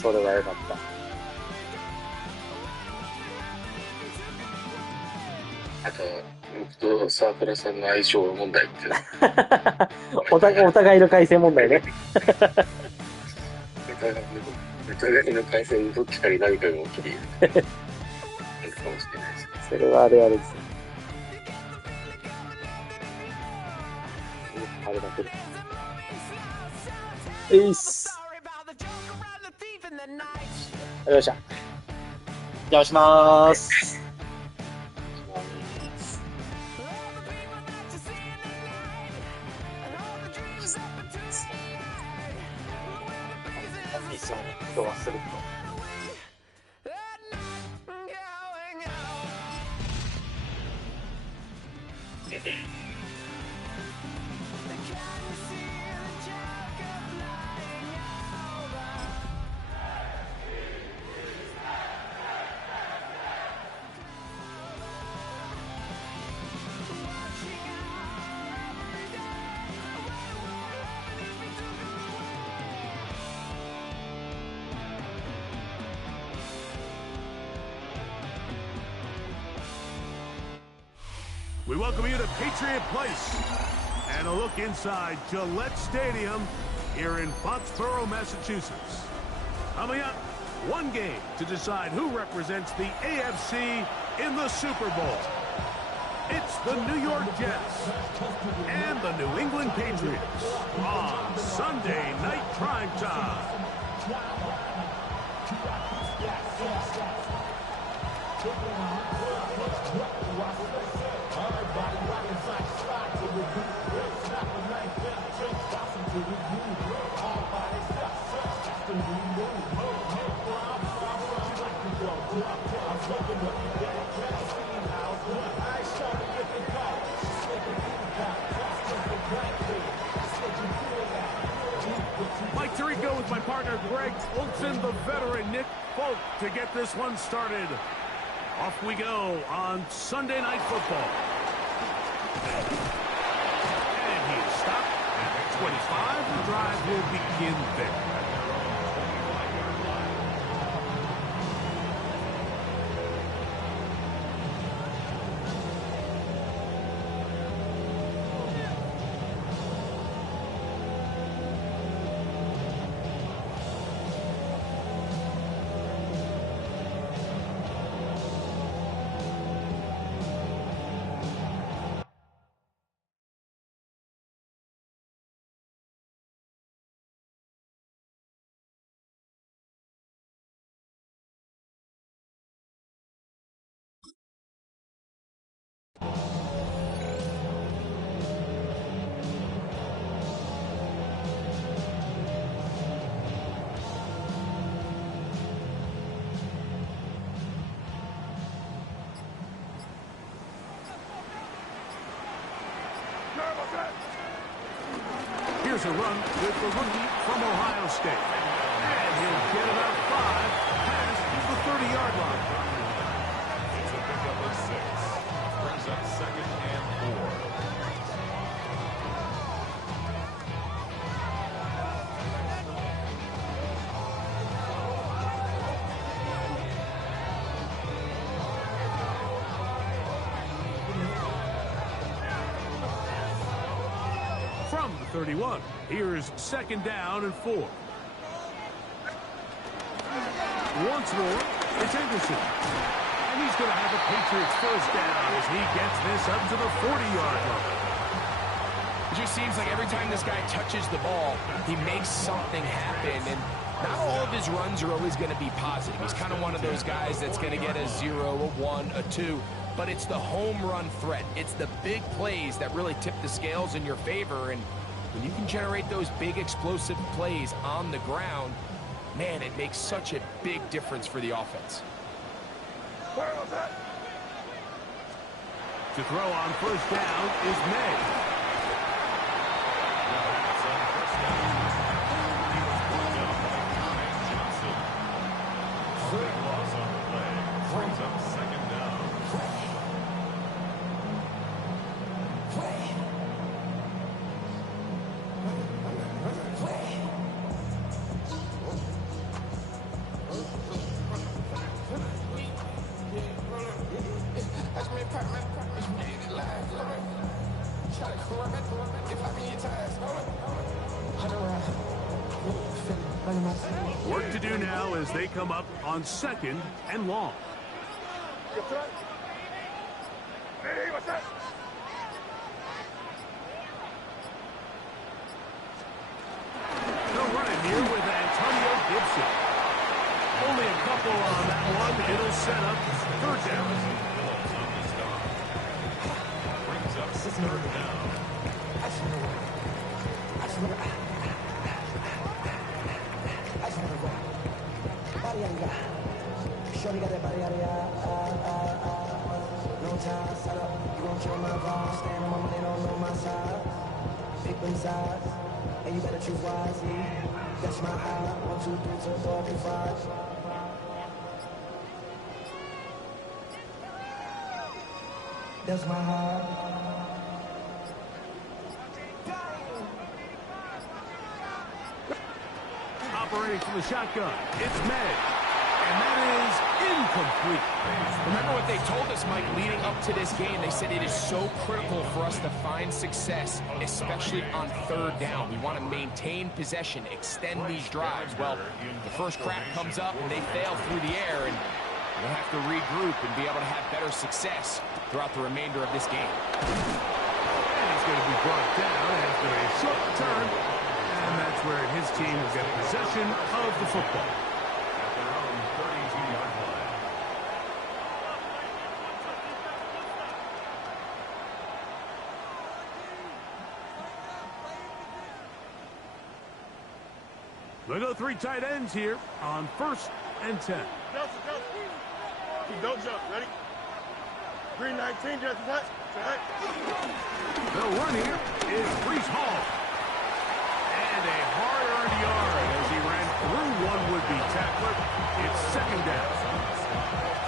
それはよかった。あと、僕と沢倉さんの相性問題って。お互いの回線問題ね。お互いの回線どっちかに何かが起きている。かもしれないです。それはあれあれですよ。あれだけで。いっす。よいしょ。じゃあ押しまーす。今日はすると。We welcome you to Patriot Place and a look inside Gillette Stadium here in Foxborough, Massachusetts. Coming up, one game to decide who represents the AFC in the Super Bowl. It's the New York Jets and the New England Patriots on Sunday Night Primetime. Mike Tirico with my partner Greg Olson, the veteran Nick Folk to get this one started. Off we go on Sunday Night Football. And he's stopped at 25. The drive will begin there. Here's a run with the rookie from Ohio State. And he'll get about 5 past the 30-yard line. It's a pickup of 6. Brings up 2nd and 4. From the 31, here's 2nd down and 4. Once more, it's Anderson. And he's going to have a Patriots first down as he gets this up to the 40-yard line. It just seems like every time this guy touches the ball, he makes something happen. And not all of his runs are always going to be positive. He's kind of one of those guys that's going to get a 0, a 1, a 2. But it's the home run threat. It's the big plays that really tip the scales in your favor. And when you can generate those big explosive plays on the ground, man, it makes such a big difference for the offense. To throw on first down is May. Brings up 2nd down. Work to do now as they come up on 2nd and long. They'll run it here with Antonio Gibson. Only a couple on that one. It'll set up 3rd down. Brings up 3rd down. Shorty got that body out of no time, set up, you gon' kill my vibe. Stand on my money, don't know my side. Pick them sides, and you better choose wisely. That's my high, 1, 2, 3, 4, 5. That's my high. Operating from the shotgun, it's Meg. And that is incomplete. Remember what they told us, Mike, leading up to this game. They said it is so critical for us to find success, especially on 3rd down. We want to maintain possession, extend these drives. Well, the first crack comes up and they fail through the air, and we'll have to regroup and be able to have better success throughout the remainder of this game. And he's going to be brought down after a short turn, and that's where his team will get possession of the football. We'll go 3 tight ends here on 1st and 10. Don't jump. Ready? Green 19, just touch. The run here is Brees Hall. And a hard-earned yard as he ran through one would-be tackler. It's 2nd down.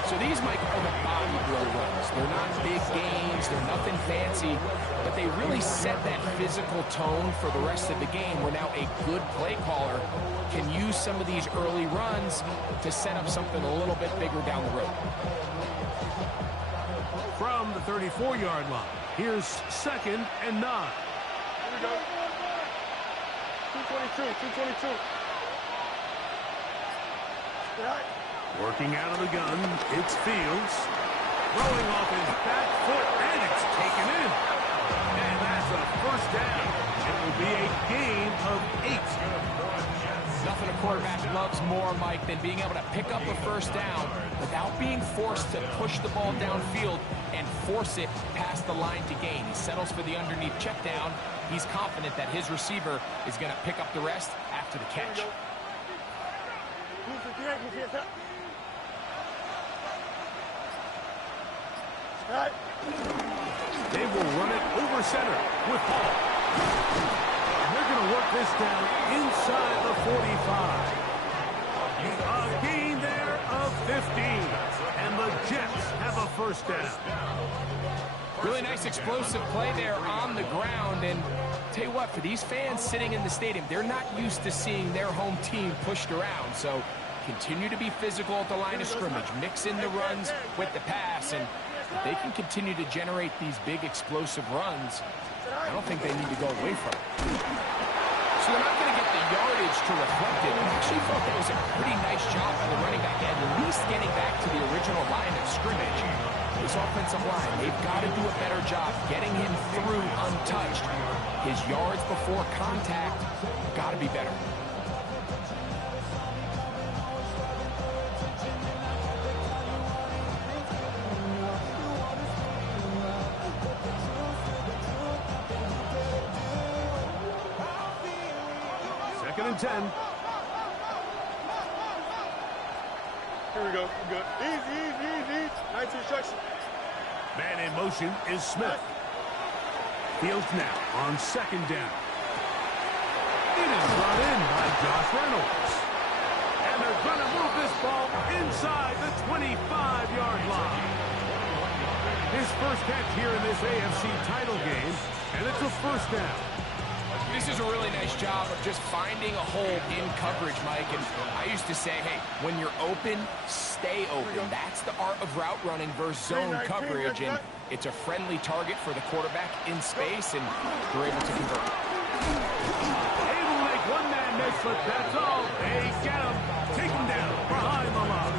So these, Mike, are the body blow runs. They're not big gains. They're nothing fancy. But they really set that physical tone for the rest of the game where now a good play caller can use some of these early runs to set up something a little bit bigger down the road. From the 34-yard line, here's 2nd and 9. Here we go. 222. Working out of the gun, it's Fields. Throwing off his back foot, and it's taken in. And that's a 1st down. It will be a gain of 8. Nothing a quarterback loves more, Mike, than being able to pick up a 1st down without being forced to push the ball downfield and force it past the line to gain. He settles for the underneath check down. He's confident that his receiver is going to pick up the rest after the catch. They will run it over center with Hall. And they're going to work this down inside the 45. A gain there of 15. And the Jets have a 1st down. Really nice explosive play there on the ground. And tell you what, for these fans sitting in the stadium, they're not used to seeing their home team pushed around. So continue to be physical at the line of scrimmage. Mix in the runs with the pass. And if they can continue to generate these big explosive runs, I don't think they need to go away from it. So they're not going to get the yardage to reflect it. I actually thought that was a pretty nice job by the running back, at least getting back to the original line of scrimmage. This offensive line, they've got to do a better job getting him through untouched. His yards before contact got to be better. And 10. Here we go. We're good. Easy. Nice instruction. Man in motion is Smith. Fields now on 2nd down. It is brought in by Josh Reynolds. And they're going to move this ball inside the 25-yard line. His 1st catch here in this AFC title game, and it's a 1st down. This is a really nice job of just finding a hole in coverage, Mike. And I used to say, hey, when you're open, stay open. That's the art of route running versus zone coverage. And it's a friendly target for the quarterback in space, and they're able to convert. Able to make one-man this, but that's all. They get him. Take him down behind the line.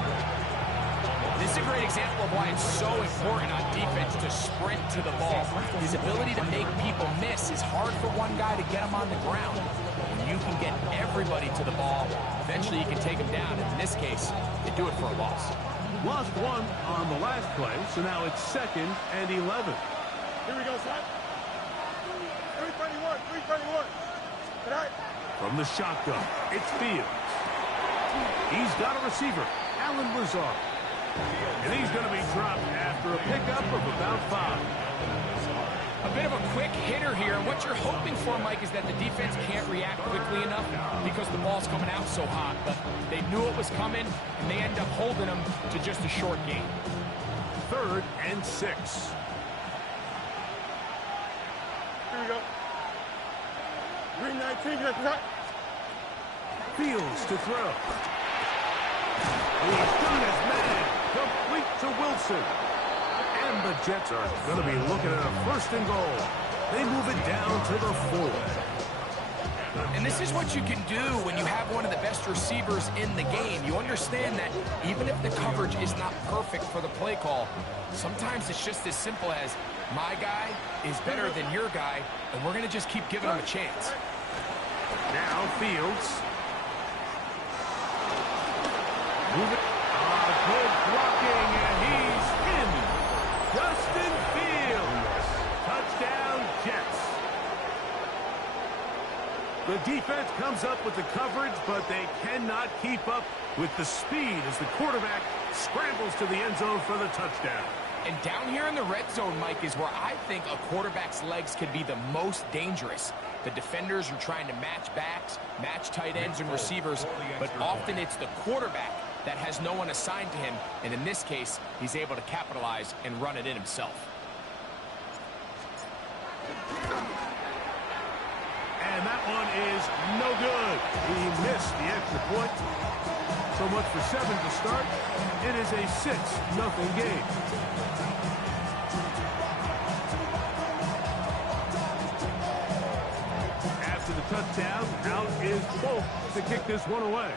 This is a great example of why it's so important on defense to sprint to the ball. His ability to make people miss is hard for one guy to get him on the ground. When you can get everybody to the ball, eventually you can take him down. And in this case, they do it for a loss. Lost one on the last play, so now it's 2nd and 11. Here we go, son. 331, 331. Tonight. From the shotgun, it's Fields. He's got a receiver, Alan Lazard. And he's going to be dropped after a pickup of about 5. A bit of a quick hitter here. What you're hoping for, Mike, is that the defense can't react quickly enough because the ball's coming out so hot. But they knew it was coming, and they end up holding them to just a short gain. 3rd and 6. Here we go. Green 19, get up. Fields to throw. He's done his man. Complete to Wilson. And the Jets are going to be looking at a 1st and goal. They move it down to the 4. And this is what you can do when you have one of the best receivers in the game. You understand that even if the coverage is not perfect for the play call, sometimes it's just as simple as my guy is better than your guy, and we're going to just keep giving him a chance. Now Fields. Move it. Good blocking, and he's in. Justin Fields. Touchdown, Jets. The defense comes up with the coverage, but they cannot keep up with the speed as the quarterback scrambles to the end zone for the touchdown. And down here in the red zone, Mike, is where I think a quarterback's legs can be the most dangerous. The defenders are trying to match backs, match tight ends and receivers, but often it's the quarterback that has no one assigned to him, and in this case, he's able to capitalize and run it in himself. And that one is no good. He missed the extra point. So much for 7 to start. It is a 6-0 game. After the touchdown, out is Bolt to kick this one away.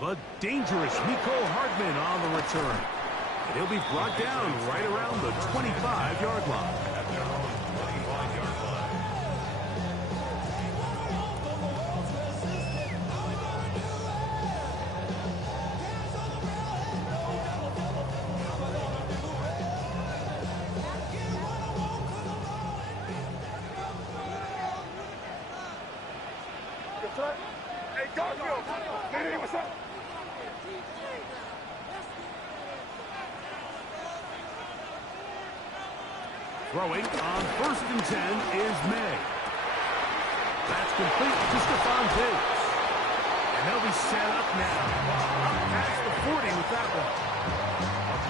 The dangerous Miko Hardman on the return. And he'll be brought down right around the 25-yard line. Hey, Garfield. Hey, what's up? Throwing on 1st and 10 is May. That's complete to Stephon Diggs. And they'll be set up now. Up past the 40 with that one.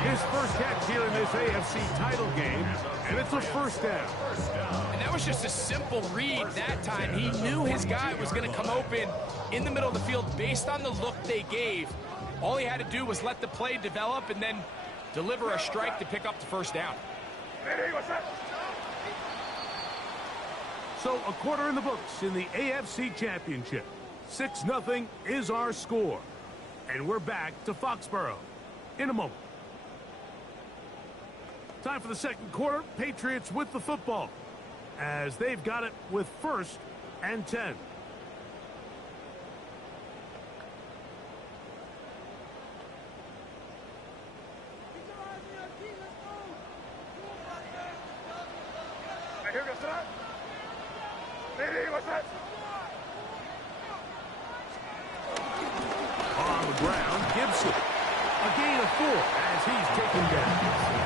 His first catch here in this AFC title game, and it's a 1st down. And that was just a simple read that time. He knew his guy was going to come open in the middle of the field based on the look they gave. All he had to do was let the play develop and then deliver a strike to pick up the 1st down. Hey, what's up? So a quarter in the books in the AFC Championship. 6-0 is our score. And we're back to Foxborough in a moment. Time for the 2nd quarter. Patriots with the football as they've got it with 1st and 10. Hey, here we go, son. Hey, what's up? On the ground, Gibson. A gain of 4 as he's taken down.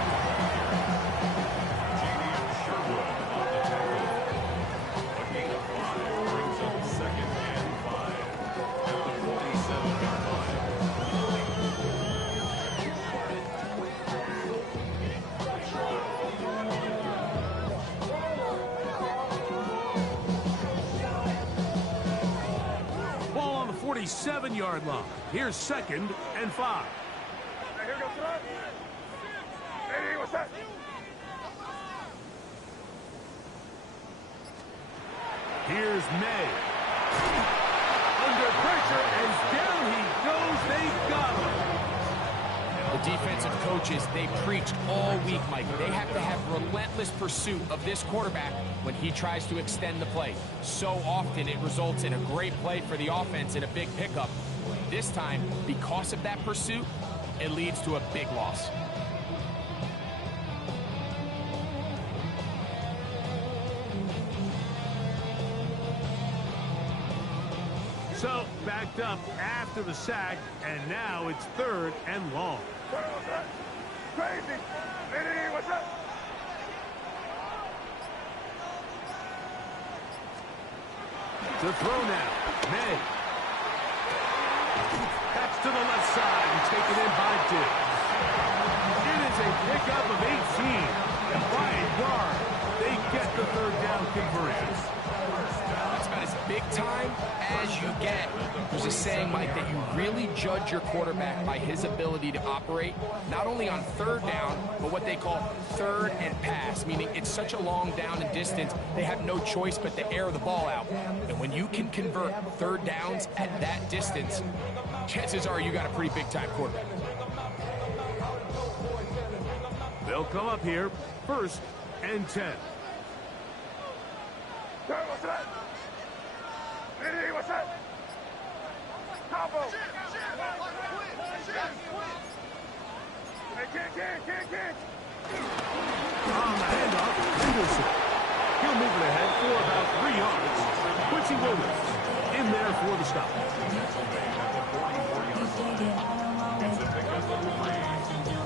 Ball on the 47-yard line. Here's 2nd and 5. Hey, here we go, son. Hey, what's up? Here's May. Under pressure, and down he goes. They got him. The defensive coaches, they preached all week, Mike. They have to have relentless pursuit of this quarterback when he tries to extend the play. So often it results in a great play for the offense and a big pickup. This time, because of that pursuit, it leads to a big loss. So, backed up after the sack, and now it's 3rd and long. Crazy. Hey, what's up? To throw now. May. That's to the left side and taken in by Diggs. It is a pickup of 18. And by a yard, they get the 3rd down conversion. That's about as big time as you get. There's a saying, Mike, that you really judge your quarterback by his ability to operate, not only on 3rd down, but what they call 3rd and pass, meaning it's such a long down and distance, they have no choice but to air the ball out. And when you can convert 3rd downs at that distance, chances are you got a pretty big-time quarterback. They'll come up here, 1st and 10. What's up? Hey, what's up? Combo. Hey, kid. On the handoff, Peterson. He'll move it ahead for about 3 yards. Quincy Williams in there for the stop. It's a pickup of 3.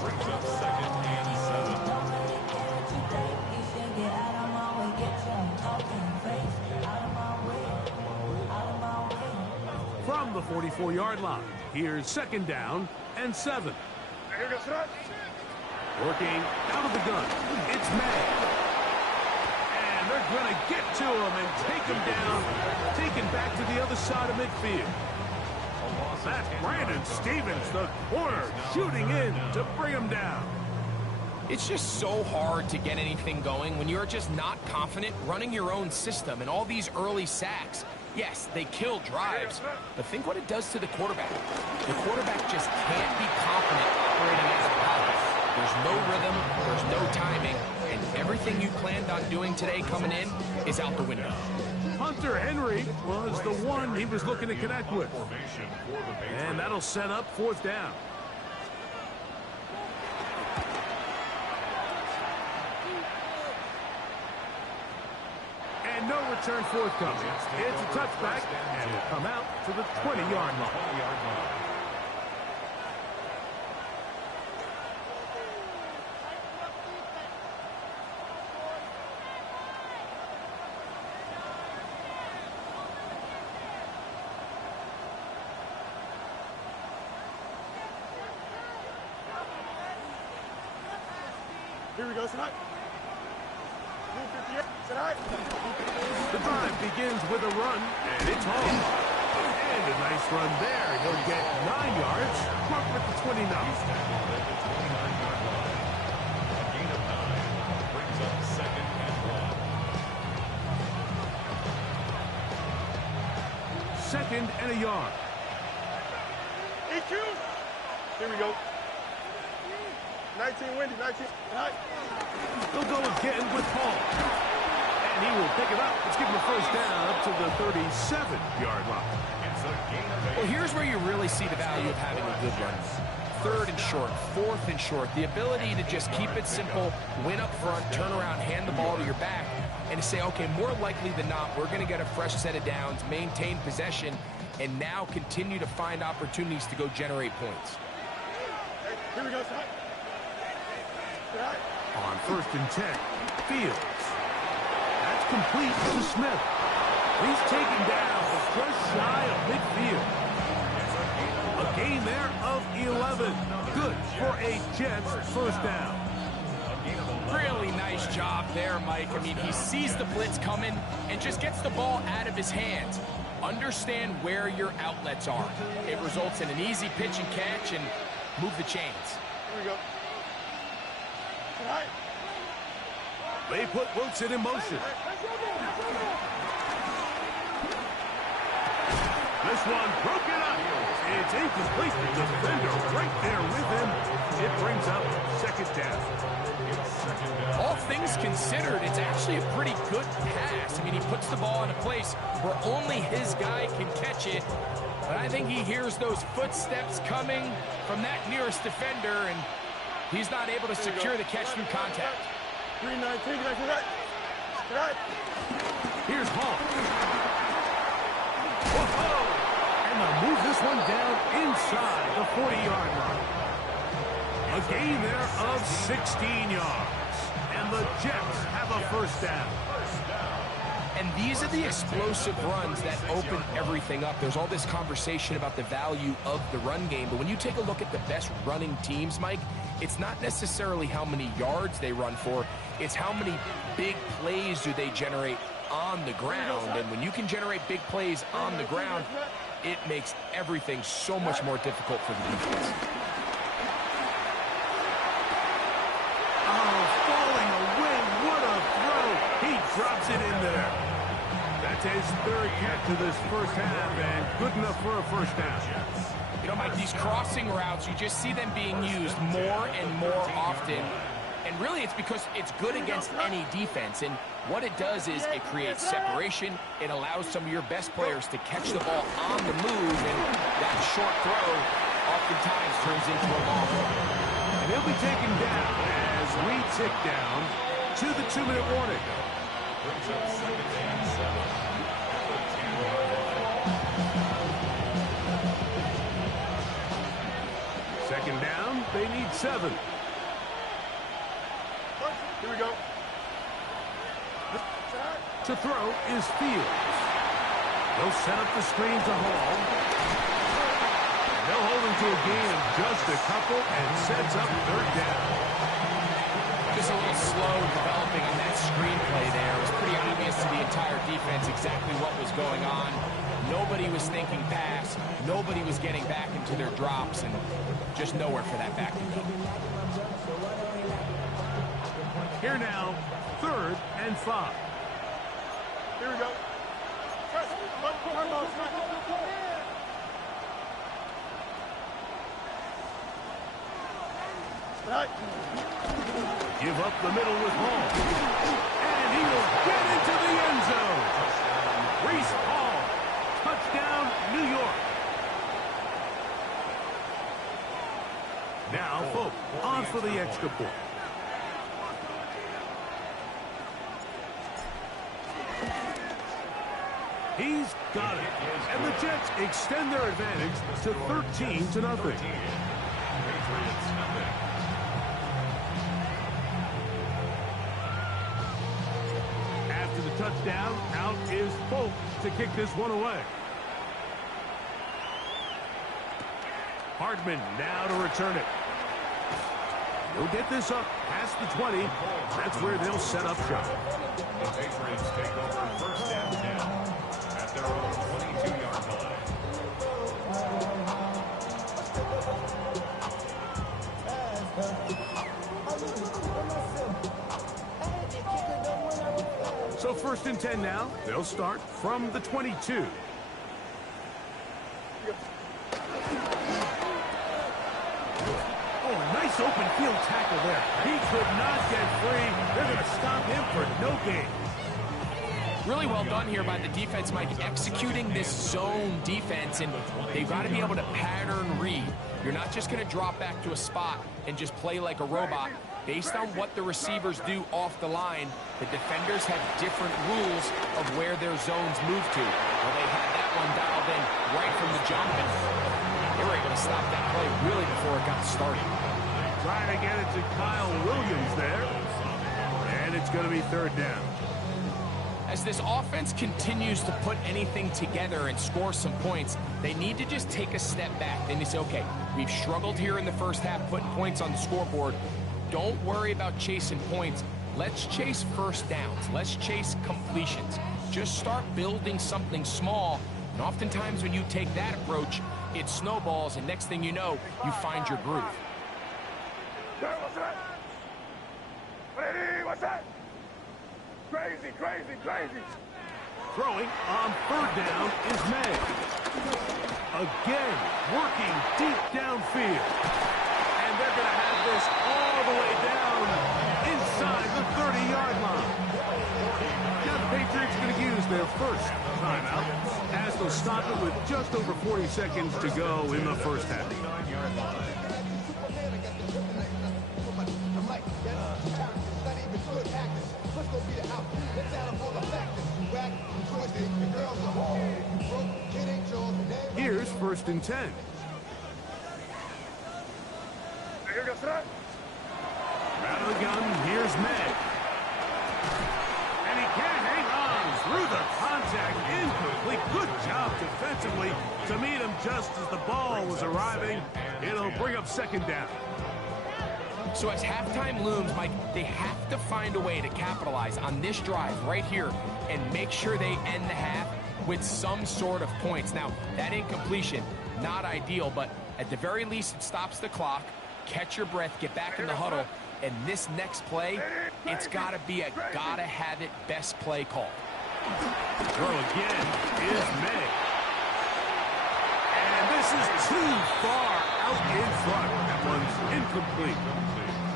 Brings up 2nd and 7. From the 44-yard line, here's 2nd down and 7. Here goes that. Working out of the gun, it's May. And they're going to get to him and take him down, taken back to the other side of midfield. That's Brandon Stevens, the corner, shooting in to bring him down. It's just so hard to get anything going when you're just not confident running your own system, and all these early sacks, yes, they kill drives, but think what it does to the quarterback. The quarterback just can't be confident operating out of the pocket. There's no rhythm, there's no timing, and everything you planned on doing today coming in is out the window. Hunter Henry was the one he was looking to connect with. And that'll set up 4th down. And no return forthcoming. It's a touchback, and will come out to the 20-yard line. Here we go, tonight. 58, tonight. The drive begins with a run, and it's home. And a nice run there. He'll get 9 yards, mark at the 29. A gain of 9 brings up 2nd and 1. 2nd and a yard. EQ. Here we go. 19 Wendy, 19. Tonight. They'll go again with Paul. And he will pick it up. Let's give him a 1st down up to the 37-yard line. It's a gain of 8. Well, here's where you really see the value of having a good run. 3rd and short, 4th and short. The ability to just keep it simple, win up front, turn around, hand the ball to your back, and to say, okay, more likely than not, we're going to get a fresh set of downs, maintain possession, and now continue to find opportunities to go generate points. Hey, here we go, tonight. On 1st and 10, Fields. That's complete to Smith. He's taken down just shy of midfield. A gain there of 11. Good for a Jets 1st down. Really nice job there, Mike. I mean, he sees the blitz coming and just gets the ball out of his hands. Understand where your outlets are. It results in an easy pitch and catch and move the chains. Here we go. Tonight. They put Wilson in motion. this one broken up. It's incomplete. The defender right there with him. It brings up second down. All things considered, it's actually a pretty good pass. I mean, he puts the ball in a place where only his guy can catch it. But I think he hears those footsteps coming from that nearest defender, and he's not able to secure the catch through contact. 319, right. Here's Hall. Whoa! And they'll move this one down inside the 40-yard line. A gain there of 16 yards. And the Jets have a first down. And these are the explosive runs that open everything up. There's all this conversation about the value of the run game, but when you take a look at the best running teams, Mike, it's not necessarily how many yards they run for, it's how many big plays do they generate on the ground. And when you can generate big plays on the ground, it makes everything so much more difficult for the defense. Oh, falling away, what a throw. He drops it in there. That's his third catch of this first half, and good enough for a first down. You know, Mike, these crossing routes, you just see them being used more and more often. And really, it's because it's good against any defense. And what it does is it creates separation. It allows some of your best players to catch the ball on the move. And that short throw oftentimes turns into a long one. And he'll be taken down as we tick down to the 2-minute warning. Second down, they need 7. Here we go. To throw is Fields. They'll set up the screen to Hall. They'll hold him to a gain of just a couple and sets up third down. Just a little slow developing on that screenplay there. It was pretty obvious to the entire defense exactly what was going on. Nobody was thinking pass. Nobody was getting back into their drops, and just nowhere for that back to go. Here now, 3rd and 5. Here we go. Right. Give up the middle with Hall. And he will get into the end zone. Reese Hall. Touchdown, New York. Now, Folk on for the extra point. He's got it. And the Jets extend their advantage to 13-0. After the touchdown, out is Folk to kick this one away. Hardman now to return it. He'll get this up past the 20. That's where they'll set up shop. The Patriots take over first down now at their own 22-yard line. So 1st and 10 now. They'll start from the 22. Oh, nice open field tackle there. He could not get free. They're going to stop him for no gain. Really well done here by the defense, Mike, executing this zone defense, and they've got to be able to pattern read. You're not just going to drop back to a spot and just play like a robot. Based on what the receivers do off the line, the defenders have different rules of where their zones move to. Well, they had that one dialed in right from the jump, and they were able to stop that play really before it got started. Trying to get it to Kyle Williams there. And it's going to be 3rd down. As this offense continues to put anything together and score some points, they need to just take a step back. Then they say, okay, we've struggled here in the first half putting points on the scoreboard. Don't worry about chasing points. Let's chase first downs. Let's chase completions. Just start building something small. And oftentimes when you take that approach, it snowballs, and next thing you know, you find your groove. What's that? Ready, what's that? Crazy, crazy, crazy. Throwing on 3rd down is May. Again, working deep downfield. And they're going to have this all the way down inside the 30-yard line. Now the Patriots are going to use their first timeout as they'll stop it with just over 40 seconds to go in the first half. Here's 1st and 10. Out of the gun, here's May. And he can't hang on through the contact. Incomplete. Good job defensively to meet him just as the ball was arriving. It'll bring up 2nd down. So as halftime looms, Mike, they have to find a way to capitalize on this drive right here and make sure they end the half with some sort of points. Now, that incompletion, not ideal, but at the very least, it stops the clock. Catch your breath, get back in the huddle, and this next play, it's got to be a gotta-have-it best play call. Throw again is May. And this is too far out in front. That one's incomplete.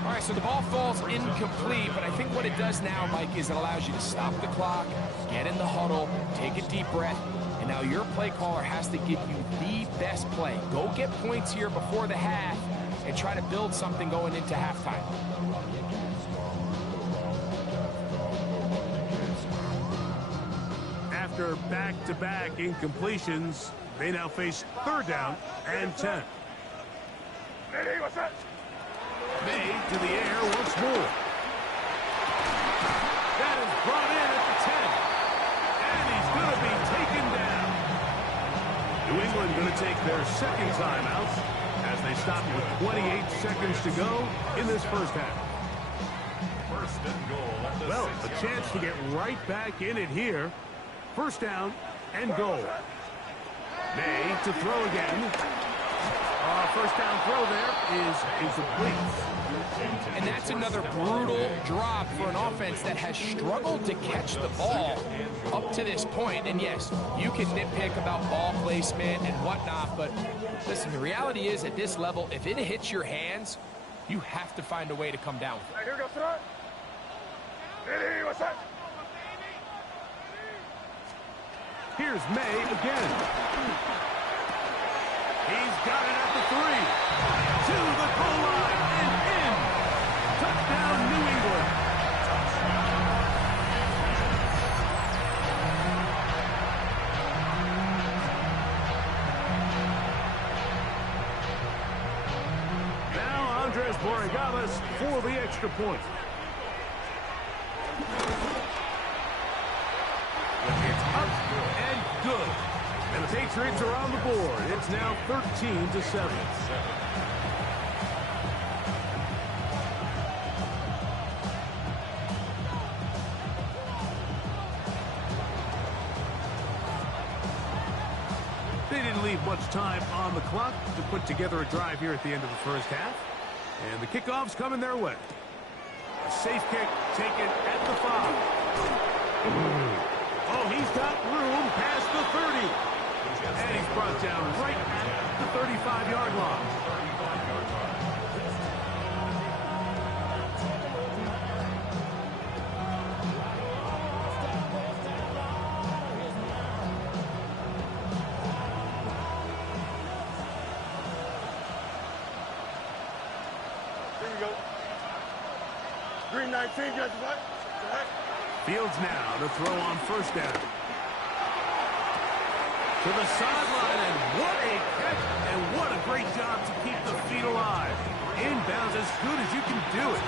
All right, so the ball falls incomplete, but I think what it does now, Mike, is it allows you to stop the clock, get in the huddle, take a deep breath, and now your play caller has to give you the best play. Go get points here before the half and try to build something going into halftime. After back-to-back incompletions, they now face 3rd down and 10. May to the air once more. That is brought in at the 10. And he's going to be taken down. New England going to take their 2nd timeout as they stop with 28 seconds to go in this first half. 1st and goal at the Well, 6-yard a chance to get right back in it here. 1st down and goal. May to throw again. 1st down throw there is incomplete. And that's another brutal drop for an offense that has struggled to catch the ball up to this point. And yes, you can nitpick about ball placement and whatnot, but listen, the reality is at this level, if it hits your hands, you have to find a way to come down with it. Here's May again. He's got it at the 3. To the goal line and in. Touchdown, New England. Now Andres Borregales for the extra point. It's up and good. And the Patriots are on the board. It's now 13-7. They didn't leave much time on the clock to put together a drive here at the end of the first half. And the kickoff's coming their way. A safe kick taken at the 5. Oh, he's got room past the 30. And he's brought down right at the 35-yard line. Here we go. Green 19, just right. Fields now to throw on 1st down. To the sideline, and what a catch, and what a great job to keep the feet alive. Inbounds as good as you can do it.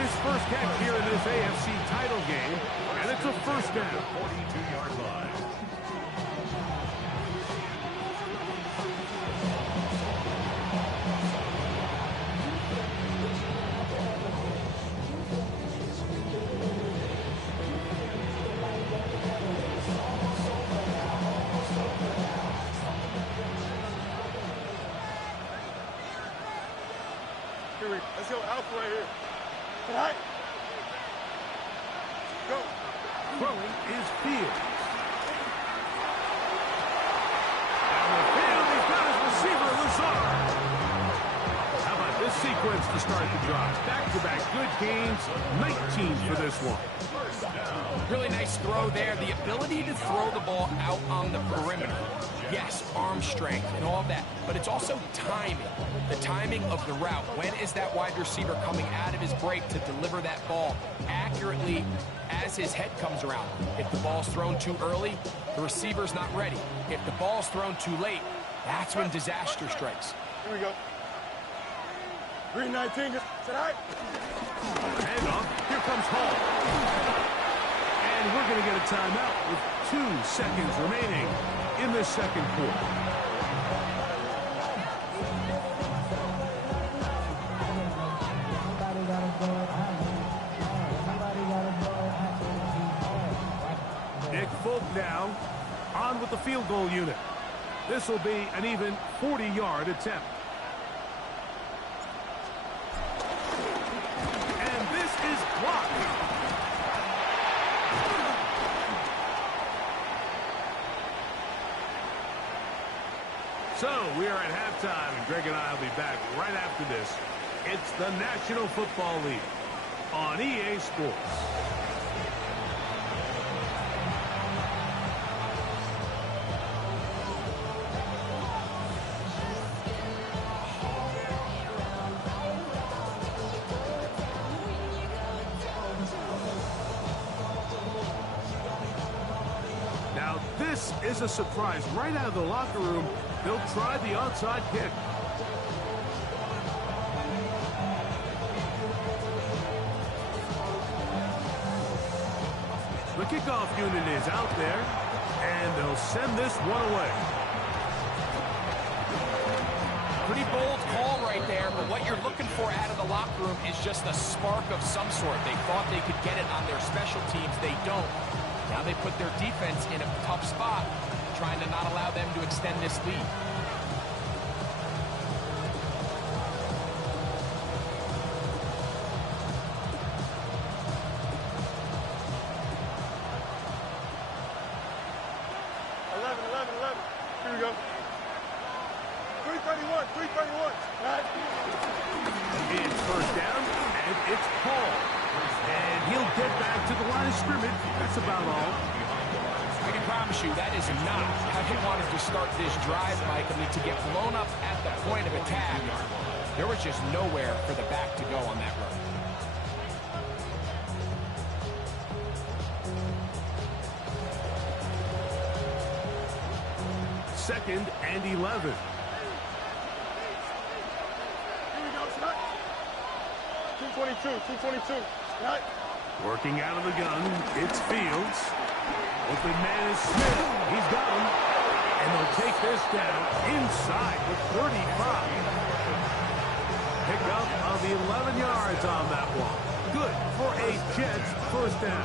His first catch here in this AFC title game, and it's a 1st down. 42-yard line. Let's go alpha right here. All right. Go. Throwing is Fields. Down the field. sequence to start the drive. Back-to-back good gains, 19 for this one. Really nice throw there. The ability to throw the ball out on the perimeter. Yes, arm strength and all that, but it's also timing. The timing of the route. When is that wide receiver coming out of his break to deliver that ball accurately as his head comes around? If the ball's thrown too early, the receiver's not ready. If the ball's thrown too late, that's when disaster strikes. Here we go. Green 19. Is that all right? Handoff. Here comes Hall. And we're going to get a timeout with 2 seconds remaining in the second quarter. Nick Folk now on with the field goal unit. This will be an even 40-yard attempt. And this is blocked. So we are at halftime, and Greg and I will be back right after this. It's the National Football League on EA Sports. Now this is a surprise. Right out of the locker room, they'll try the onside kick. The kickoff unit is out there, and they'll send this one away. Pretty bold call right there, but what you're looking for out of the locker room is just a spark of some sort. They thought they could get it on their special teams. They don't. Now they put their defense in a tough spot, trying to not allow them to extend this lead. Here we go. 331, 331. Right. It's first down, and it's Paul. And he'll get back to the line of scrimmage. That's about all. I can promise you that is not how they wanted to start this drive, Mike. I mean, to get blown up at the point of attack, there was just nowhere for the back to go on that run. Second and 11. Here we go, Scott. 222, 222. Scott. Working out of the gun, it's Fields. Open man is Smith. He's got him. And they'll take this down inside the 35. Pickup of 11 yards on that one. Good for a Jets first down.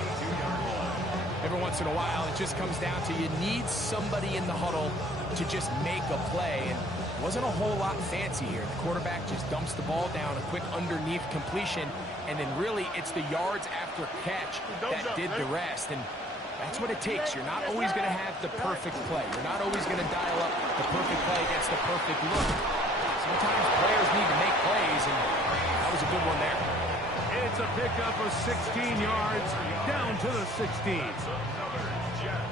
Every once in a while, it just comes down to you need somebody in the huddle to just make a play. And it wasn't a whole lot fancy here. The quarterback just dumps the ball down, a quick underneath completion, and then really it's the yards after catch that did the rest. And that's what it takes. You're not always going to have the perfect play. You're not always going to dial up the perfect play against the perfect look. Sometimes players need to make plays, and that was a good one there. It's a pickup of 16 yards down to the 16.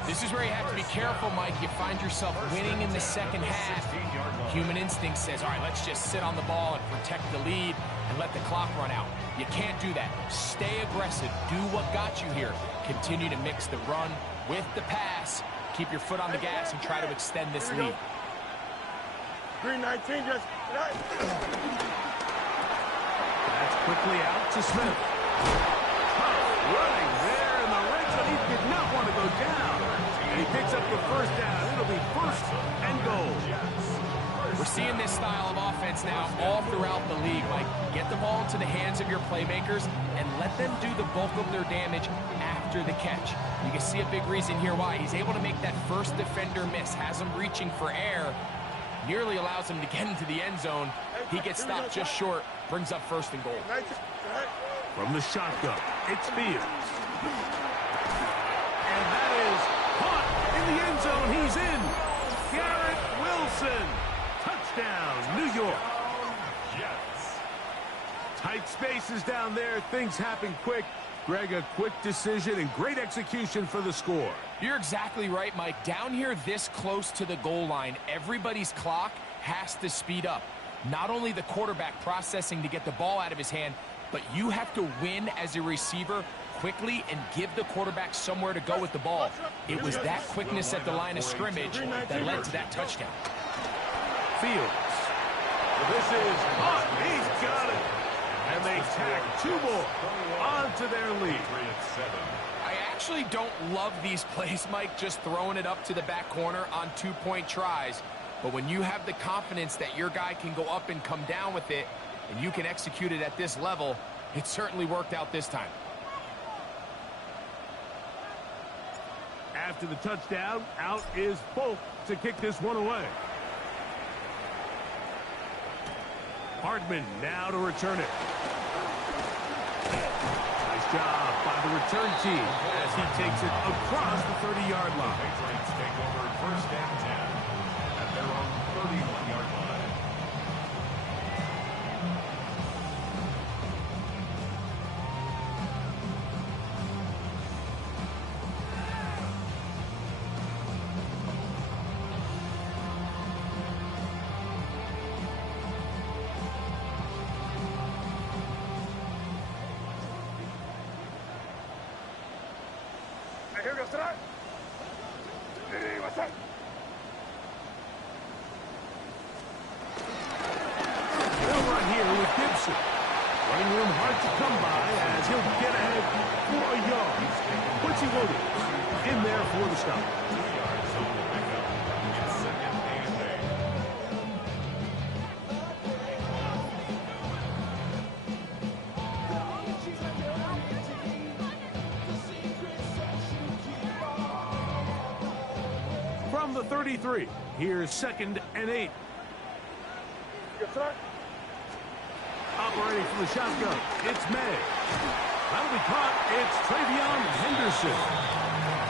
This is where you have to be careful, Mike. You find yourself winning in the second half. Human instinct says, all right, let's just sit on the ball and protect the lead and let the clock run out. You can't do that. Stay aggressive. Do what got you here. Continue to mix the run with the pass. Keep your foot on the gas and try to extend this lead. Green 19, just right. That's quickly out to Smith. Running there in the red zone. He did not want to go down. And he picks up the first down. It'll be first and goal. We're seeing this style of offense now all throughout the league. Like, get the ball into the hands of your playmakers and let them do the bulk of their damage after the catch. You can see a big reason here why. He's able to make that first defender miss, has him reaching for air, nearly allows him to get into the end zone. He gets stopped just short, brings up first and goal. From the shotgun, it's Fields. And that is caught in the end zone. He's in. Garrett Wilson. Touchdown, New York. Tight spaces down there. Things happen quick. Greg, a quick decision and great execution for the score. You're exactly right, Mike. Down here this close to the goal line, everybody's clock has to speed up. Not only the quarterback processing to get the ball out of his hand, but you have to win as a receiver quickly and give the quarterback somewhere to go with the ball. It was that quickness at the line of scrimmage that led to that touchdown. Fields. This is hot. He's got it. And they tack 2 more onto their lead. I actually don't love these plays, Mike, just throwing it up to the back corner on 2-point tries. But when you have the confidence that your guy can go up and come down with it, and you can execute it at this level, it certainly worked out this time. After the touchdown, out is Folk to kick this one away. Hardman now to return it. Nice job by the return team as he takes it across the 30-yard line. Patriots take over first and 10 at their own 31-yard line. Here goes tonight. What's up? They'll run here with Gibson. Running room hard to come by as he'll get ahead for a yard. Quincy Williams in there for the stop. 2 yards on the pickup. It's second and 8. From the 33, here's 2nd and 8. Yes, sir. Operating from the shotgun, it's May. That'll be caught. It's Travion Henderson.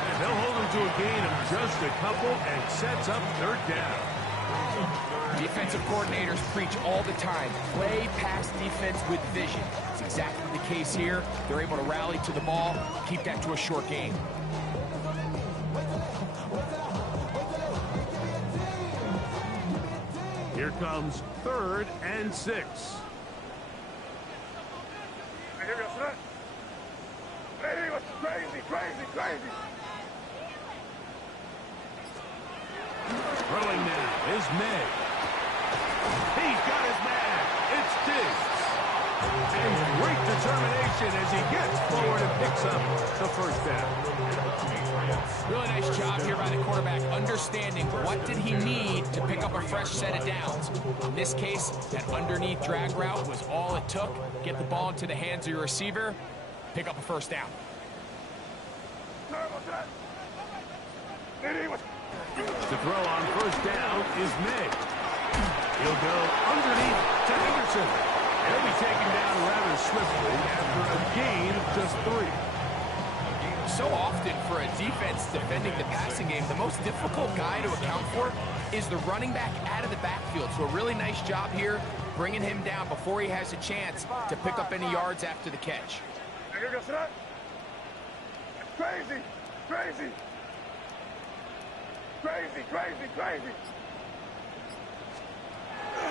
And they'll hold him to a gain of just a couple and sets up 3rd down. Defensive coordinators preach all the time, play pass defense with vision. It's exactly the case here. They're able to rally to the ball, keep that to a short game. Here comes 3rd and 6. Here goes tonight. Hey, what's crazy, crazy, crazy? Throwing now is May. He's got his man. It's Diggs. And great determination as he gets forward and picks up the 1st down. Really nice job here by the quarterback, understanding what did he need to pick up a fresh set of downs. In this case, that underneath drag route was all it took. Get the ball into the hands of your receiver, pick up a 1st down. To throw on 1st down is May. He'll go underneath to Henderson. He'll be taken down rather swiftly after a gain of just 3. So often for a defense defending the passing game, the most difficult guy to account for is the running back out of the backfield. So a really nice job here, bringing him down before he has a chance to pick up any yards after the catch. Here goes tonight. Crazy, crazy. Crazy, crazy, crazy.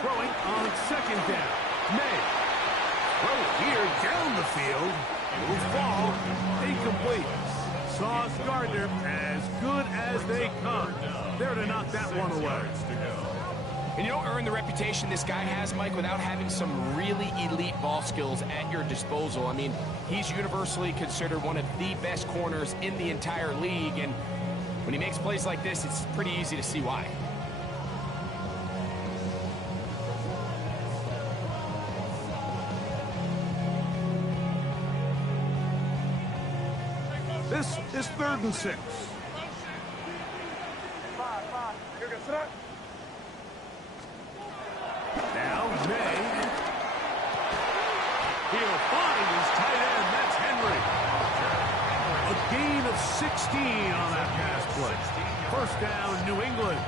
Throwing on 2nd down. May. Throw here down the field. Will fall. Incomplete. Sauce Gardner as good as they come. There to knock that one away. And you don't earn the reputation this guy has, Mike, without having some really elite ball skills at your disposal. I mean, he's universally considered one of the best corners in the entire league, and when he makes plays like this, it's pretty easy to see why. This is 3rd and 6. Here goes tonight. Now May. He'll find his tight end. That's Henry. A gain of 16 on that pass play. First down, New England.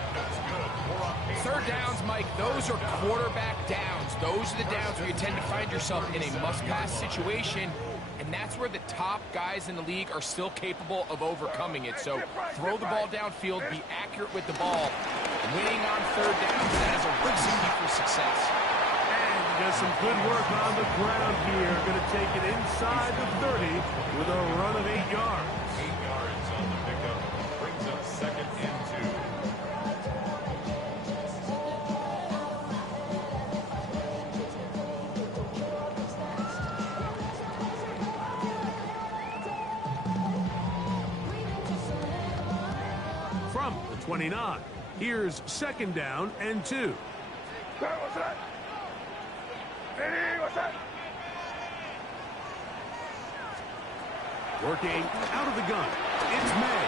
Third downs, Mike, those are quarterback downs. Those are the downs where you tend to find yourself in a must-pass situation, and that's where the top guys in the league are still capable of overcoming it. So throw the ball downfield, be accurate with the ball. Winning on third downs, that is a recipe for success. And he does some good work on the ground here. Going to take it inside the 30 with a run of 8 yards. 8 yards on the pickup. Brings up 2nd and 2. From the 29, here's 2nd down and 2. What's that? Ready, what's that? Working out of the gun, it's May.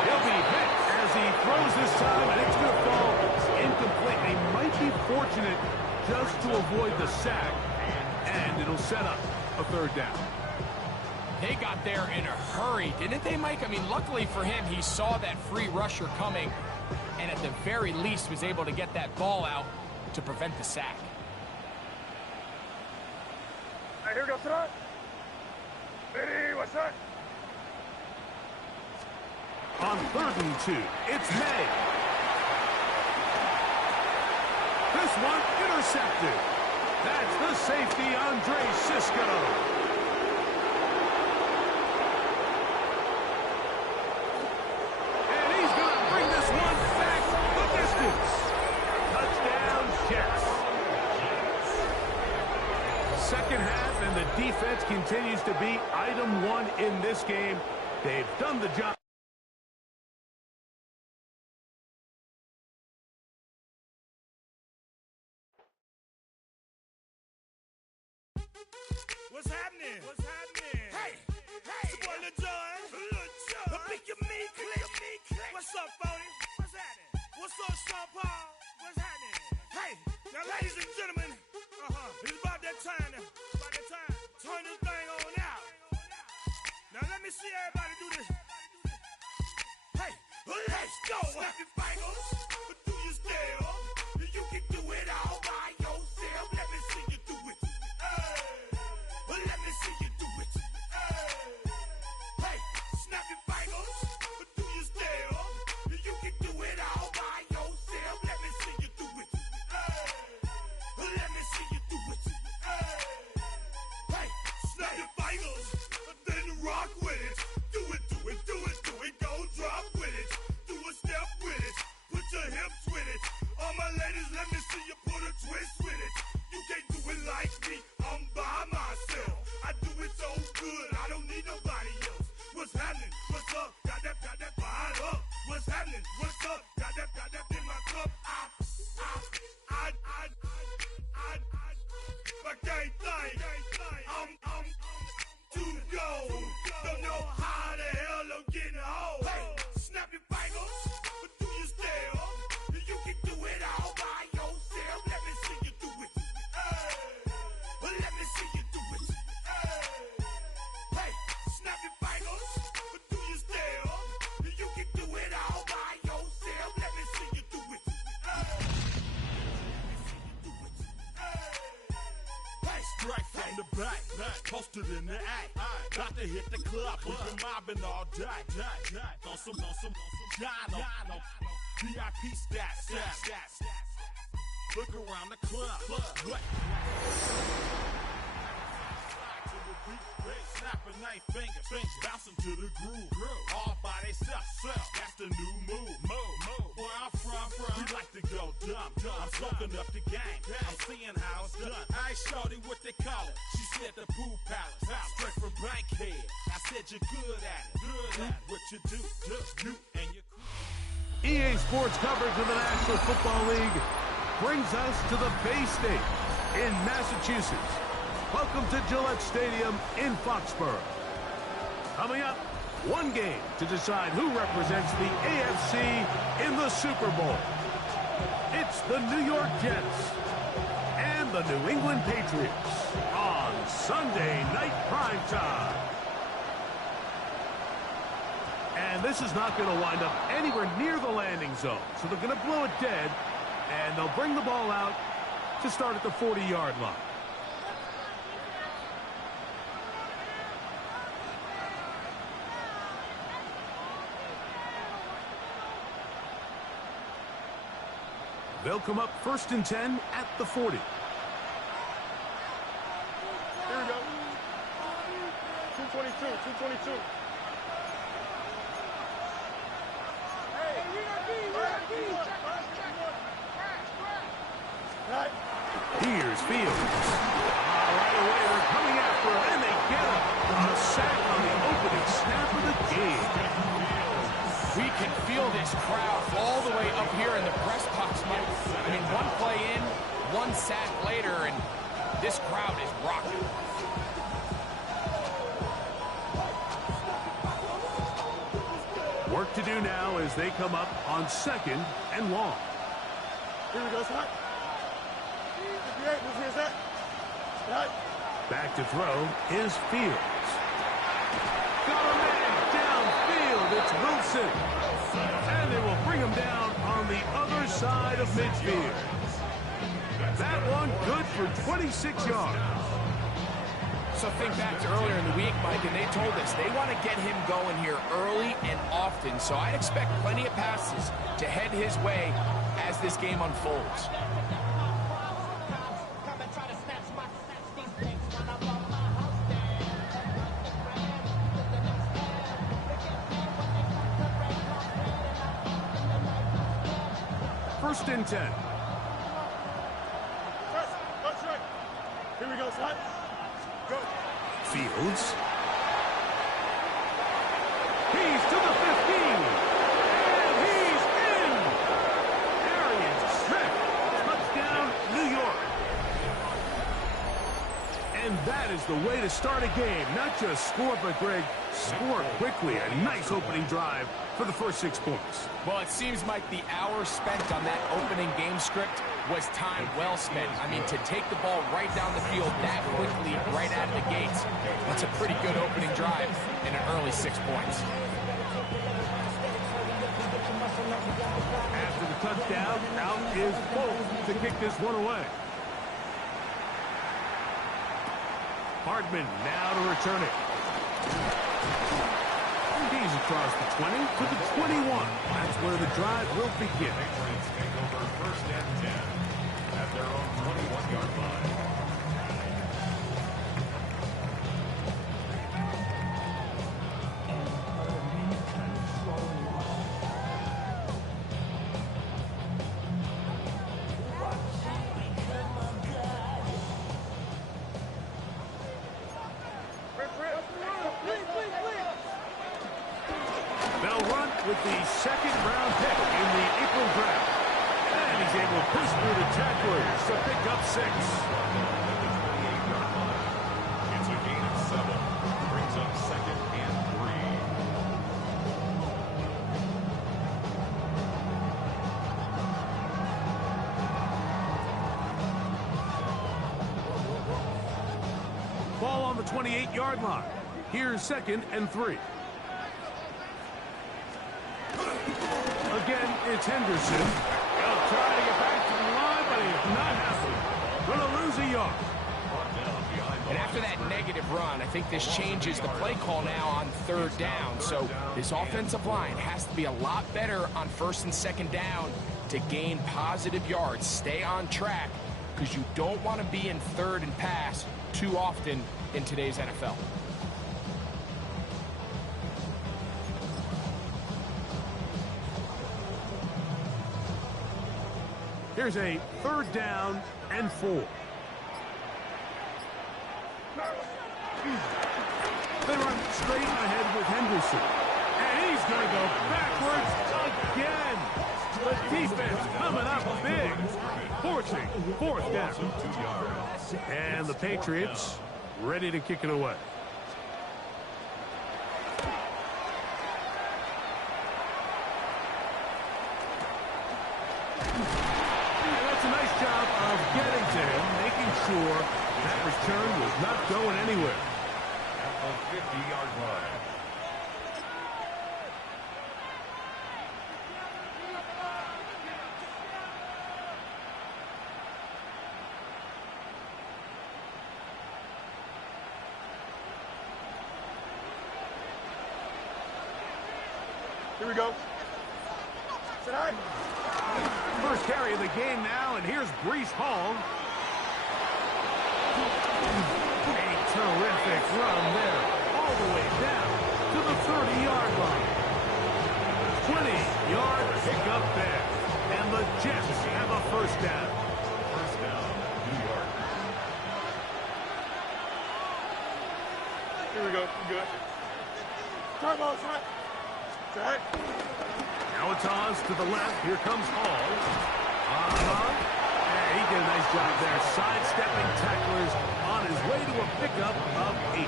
He'll be hit as he throws this time, and it's going to fall incomplete. He might be fortunate just to avoid the sack, and it'll set up a 3rd down. They got there in a hurry, didn't they, Mike? I mean, luckily for him, he saw that free rusher coming, and at the very least was able to get that ball out to prevent the sack. Hey, here goes that. Ready, what's that? On 3rd and 2, it's May. This one intercepted. That's the safety, Andre Cisco. Second half, and the defense continues to be item 1 in this game. They've done the job. What's happening? What's happening? Hey, it's your boy Lil Jon. Pick your meat click. What's up, Phony? What's happening? What's up, Sean Paul? What's happening? Hey, now, ladies and gentlemen, it's about that time. Turn this thing on out. Now let me see everybody do this. Hey, let's go. Snap your fingers, but do you still? You can do it all by yourself. Let me see you do it. Let me see you do it. Hey, snap your fingers, but do you still? You can do it all by yourself. Let me see you do it. Let me see you do it. Hey, snap your fingers, then rock with it. Do it, go drop with it. Do a step with it, put your hips with it. All my ladies, let me see you put a twist with it. You can't do it like me, I'm by myself. I do it so good, I don't need nobody else. What's happening? What's up? Got that fired up. What's happening? What's up? Got that in my cup. My gang thing. I'm to go. Don't know how the hell I'm getting home. Hey, snap your fingers, but do you still? You can do it all by yourself. Let me see you do it. Let me see you do it. Hey, snap your fingers, but do you still? You can do it all by yourself. Let me see you do it. Hey, strike from the back, posted in the act. Got to hit the club, we've been mobbing all day. On some John, VIP stats. Look around the club. What? Snapping 9 fingers, bouncing to the groove. All by themselves, that's the new move. Where I'm from, we like to go dumb. I'm soaking up the game, I'm seeing how it's done. I ain't shorty what they call it. She said the pool palace, straight from Bankhead. I said you're good at it. What you do, you and your crew. EA Sports coverage of the National Football League brings us to the Bay State in Massachusetts. Welcome to Gillette Stadium in Foxborough. Coming up, one game to decide who represents the AFC in the Super Bowl. It's the New York Jets and the New England Patriots on Sunday Night Primetime. And this is not going to wind up anywhere near the landing zone. So they're going to blow it dead, and they'll bring the ball out to start at the 40-yard line. They'll come up 1st and 10 at the 40. Here we go. 222, 222. Here's Fields. Right away, they're coming after him, and they get him. A sack on the opening snap of the game. We can feel this crowd all the way up here in the press box, Mike. I mean, one play in, one sack later, and this crowd is rocking. Work to do now as they come up on 2nd and long. Here we go, son. Back to throw is Fields. Got a man downfield. It's Wilson. And they will bring him down on the other side of midfield. That one good for 26 yards. So think back to earlier in the week, Mike, and they told us they want to get him going here early and often. So I expect plenty of passes to head his way as this game unfolds. First and 10. That's right. Here we go, son. Go. Fields. He's to the 15. And he's in. Arian Smith. Touchdown, New York. And that is the way to start a game. Not just score, but, Greg, score quickly. A nice opening drive for the first 6 points. Well, it seems like the hour spent on that opening game script was time well spent. I mean, to take the ball right down the field that quickly, right out of the gates, that's a pretty good opening drive and an early 6 points. After the touchdown, out is Bolt to kick this one away. Hardman now to return it. He's across the 20 to the 21. That's where the drive will begin. Patriots take over 1st and 10 at their own 21-yard line. They'll run with the 2nd-round pick in the April draft. And he's able to push through the tacklers to pick up 6. It's a gain of 7. Brings up 2nd and 3. Ball on the 28-yard line. Here's 2nd and 3. Again, it's Henderson. He'll try to get back to the line, but he's not happening. Going to lose a yard. And after that negative run, I think this changes the play call now on 3rd down. So this offensive line has to be a lot better on 1st and 2nd down to gain positive yards. Stay on track because you don't want to be in 3rd and pass too often in today's NFL. Here's a 3rd down and 4. They run straight ahead with Henderson. And he's going to go backwards again. The defense coming up big, forcing 4th down. And the Patriots ready to kick it away. Getting to him, making sure that return was not going anywhere. At the 50-yard line. we go. Tonight. First carry of the game now, and here's Brees Hall. A terrific run there, all the way down to the 30-yard line. 20-yard pickup there, and the Jets have a first down. First down, New York. Here we go. Good. Try ball, try. Try. Now a toss to the left. Here comes Hall. Hey, he did a nice job there, sidestepping tacklers on his way to a pickup of 8.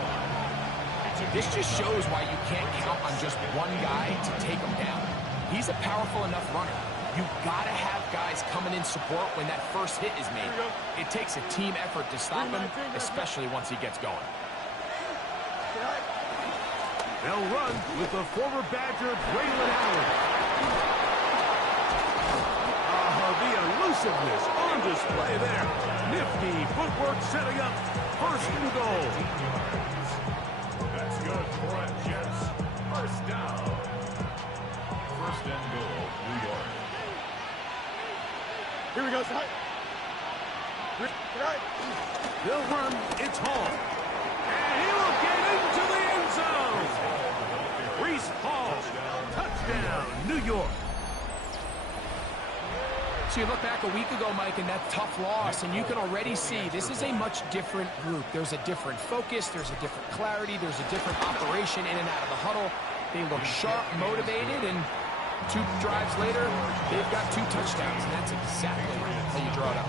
This just shows why you can't count on just one guy to take him down. He's a powerful enough runner. You gotta have guys coming in support when that first hit is made. It takes a team effort to stop him, especially once he gets going. They'll run with the former Badger, Braylon Allen. The elusiveness on display there. Nifty footwork setting up first and goal. That's good for a Jets. First down. First and goal, New York. Here we go, tonight. Tonight. They'll run. It's Hall. And he will get into the end zone. Brees Hall. Touchdown, New York. So you look back a week ago, Mike, and that tough loss, and you can already see this is a much different group. There's a different focus, there's a different clarity, there's a different operation in and out of the huddle. They look sharp, motivated, and 2 drives later, they've got 2 touchdowns, and that's exactly how you draw it up.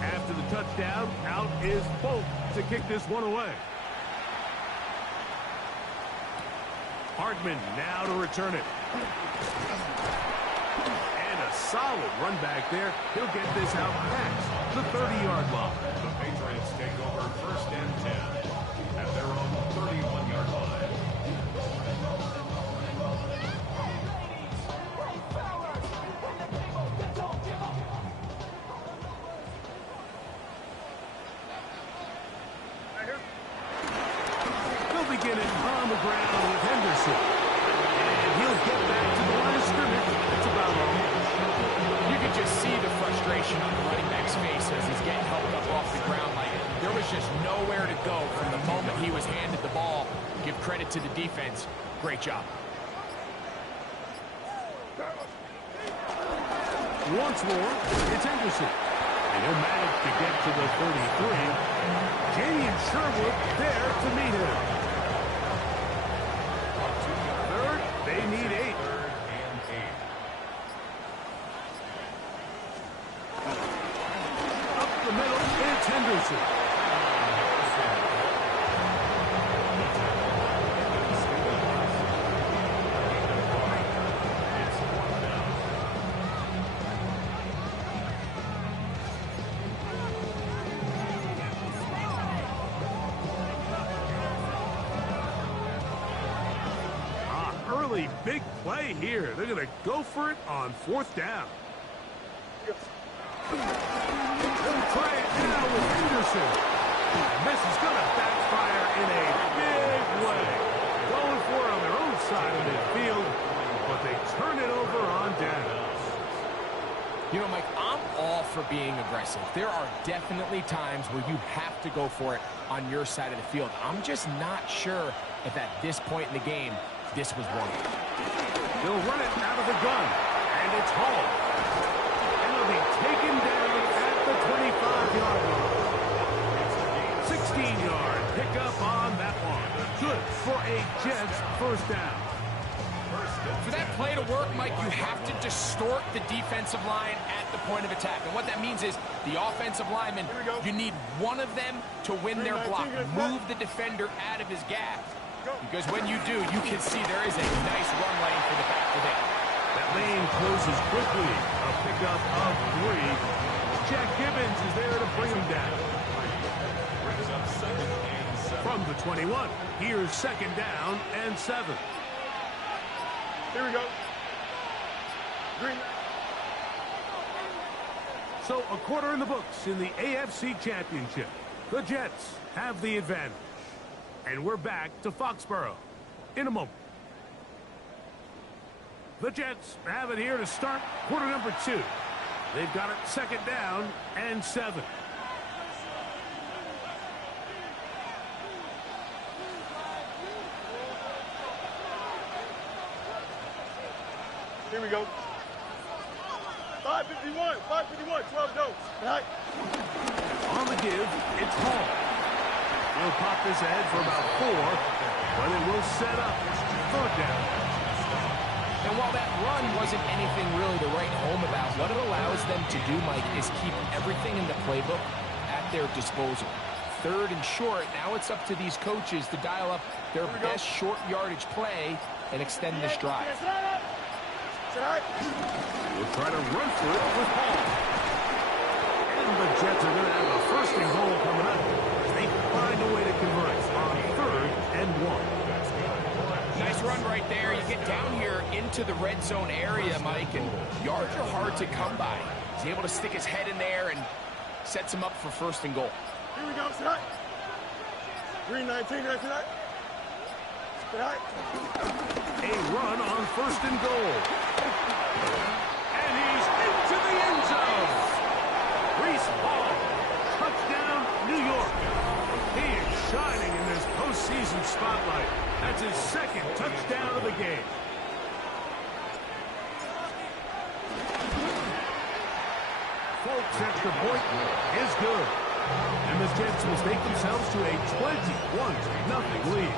After the touchdown, out is Bolt to kick this one away. Hardman now to return it. And a solid run back there. He'll get this out past the 30-yard line. The Patriots take over first and 10 at their own 31-yard line. They'll begin it on the ground with Henderson. And he'll get back to the line of scrimmage. That's about all. You can just see the frustration on the running back's face as he's getting helped up off the ground. Like, there was just nowhere to go from the moment he was handed the ball. Give credit to the defense. Great job. Once more, it's Henderson. And he'll manage to get to the 33. Damian Sherwood there to meet him. Third, they need 8. Third and 8. Up the middle, it's Henderson. Early big play here. They're going to go for it on 4th down. They'll try it now with Henderson. And this is going to backfire in a big way. Going for it on their own side of midfield, but they turn it over on downs. You know, Mike, I'm all for being aggressive. There are definitely times where you have to go for it on your side of the field. I'm just not sure if at this point in the game, this was one. They'll run it out of the gun, and it's Hall. And he'll be taken down at the 25-yard line. 16-yard pickup on that one. Good for a Jets first down. For that play to work, Mike, you have to distort the defensive line at the point of attack. And what that means is the offensive lineman, you need one of them to win their block. Move the defender out of his gap. Because when you do, you can see there is a nice run lane for the back to there. That lane closes quickly. A pickup of 3. Jack Gibbons is there to bring him down. From the 21, here's 2nd down and 7. Here we go. Green. So a quarter in the books in the AFC Championship. The Jets have the advantage. And we're back to Foxborough. in a moment. The Jets have it here to start quarter number 2. They've got it second down and 7. Here we go. 551, 12 goes. Right. On the give, it's Hall. He'll pop this ahead for about 4, but it will set up third down. And while that run wasn't anything really to write home about, what it allows them to do, Mike, is keep everything in the playbook at their disposal. Third and short, now it's up to these coaches to dial up their best short yardage play and extend this drive. We'll try to run for it with Hall. And the Jets are going to have a first and goal coming up. They find a way to convert on third and 1. Nice run right there. You get down here into the red zone area, Mike, and yards are hard to come by. He's able to stick his head in there and sets him up for first and goal. Here we go, tonight. Green 19 right tonight. Tonight. A run on first and goal. And he's into the end zone. Reese Hall, touchdown, New York. He is shining in this postseason spotlight. That's his second touchdown of the game. Folks, extra point is good. And the Jets will take themselves to a 21-0 lead.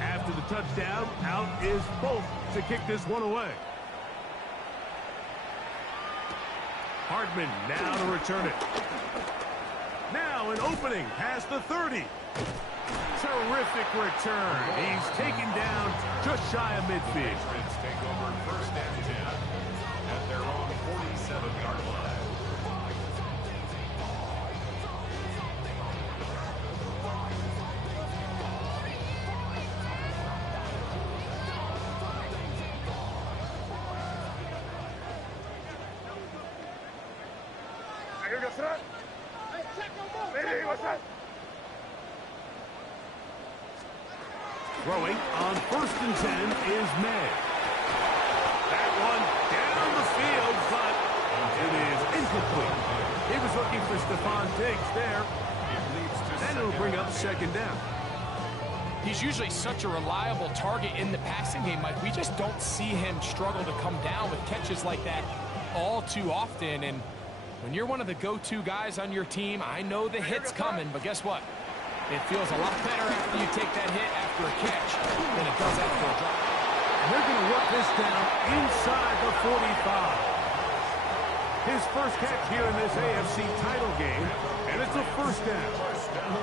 After the touchdown, out is Folk to kick this one away. Hardman now to return it. Now an opening past the 30. Terrific return. He's taken down just shy of midfield. Patriots take over first and 10 at their own 47-yard line. Here we go, tonight. Hey, what's that? Throwing on first and 10 is May. That one down the field, but it is incomplete. He was looking for Stephon Diggs there. And it'll bring up second down. He's usually such a reliable target in the passing game, Mike. We just don't see him struggle to come down with catches like that all too often. And when you're one of the go-to guys on your team, I know the hit's coming, but guess what? It feels a lot better after you take that hit after a catch than it does after a drop. And they're going to work this down inside the 45. His first catch here in this AFC title game, and it's a first down.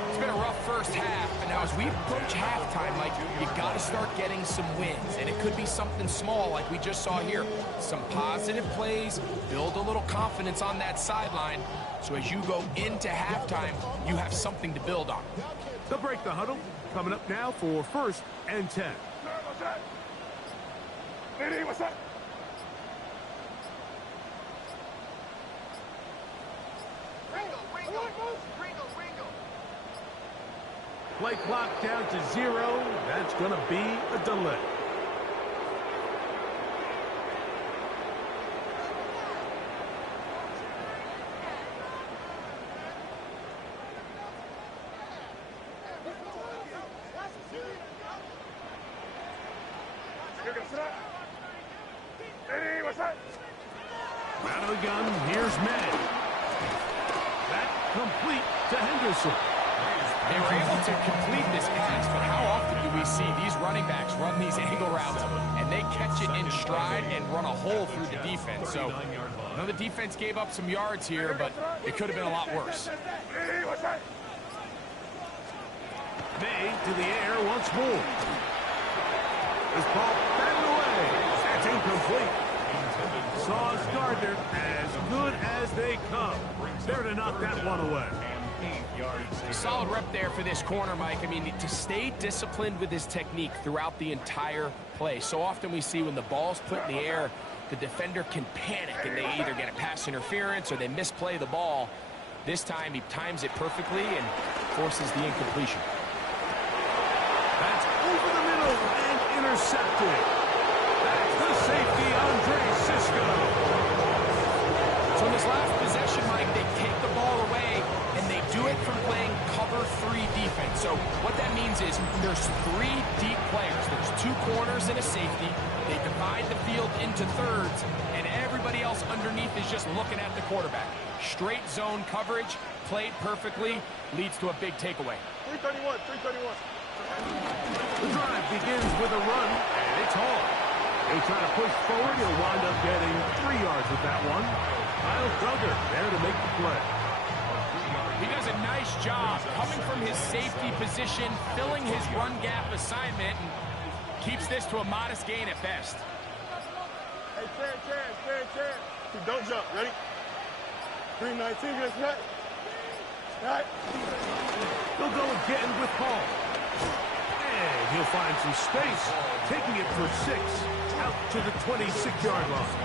It's been a rough first half, but now as we approach halftime, Mike, you got to start getting some wins, and it could be something small like we just saw here. Some positive plays, build a little confidence on that sideline, so as you go into halftime, you have something to build on. They'll break the huddle, coming up now for first and 10. What's that? Hey, what's that? Play clock down to 0. That's going to be a delay. Hey, what's that? Out of the gun, here's May. That complete to Henderson. They were able to complete this pass, but how often do we see these running backs run these angle routes and they catch it in stride and run a hole through the defense? So I know the defense gave up some yards here, but it could have been a lot worse. Hey, what's that? May to the air once more. This ball batted away. That's incomplete. Sauce Gardner, as good as they come. There to knock that one away. Solid rep there for this corner, Mike. I mean, to stay disciplined with his technique throughout the entire play. So often we see when the ball's put in the air, the defender can panic and they either get a pass interference or they misplay the ball. This time he times it perfectly and forces the incompletion. That's over the middle and intercepted. That's the safety, Andre Cisco. So in this last possession, Mike, they take the ball away, and they do it from playing cover 3 defense. So what that means is there's 3 deep players. There's 2 corners and a safety. They divide the field into thirds, and everybody else underneath is just looking at the quarterback. Straight zone coverage, played perfectly, leads to a big takeaway. 331, 331. The drive begins with a run, and it's hard. They try to push forward. He'll wind up getting 3 yards with that one. Kyle Felder there to make the play. He does a nice job coming from his safety position, filling his run gap assignment, and keeps this to a modest gain at best. Hey, chance. Don't jump. Ready? 319, get right. Right. He'll go again with Hall. And he'll find some space, taking it for 6 out to the 26-yard line.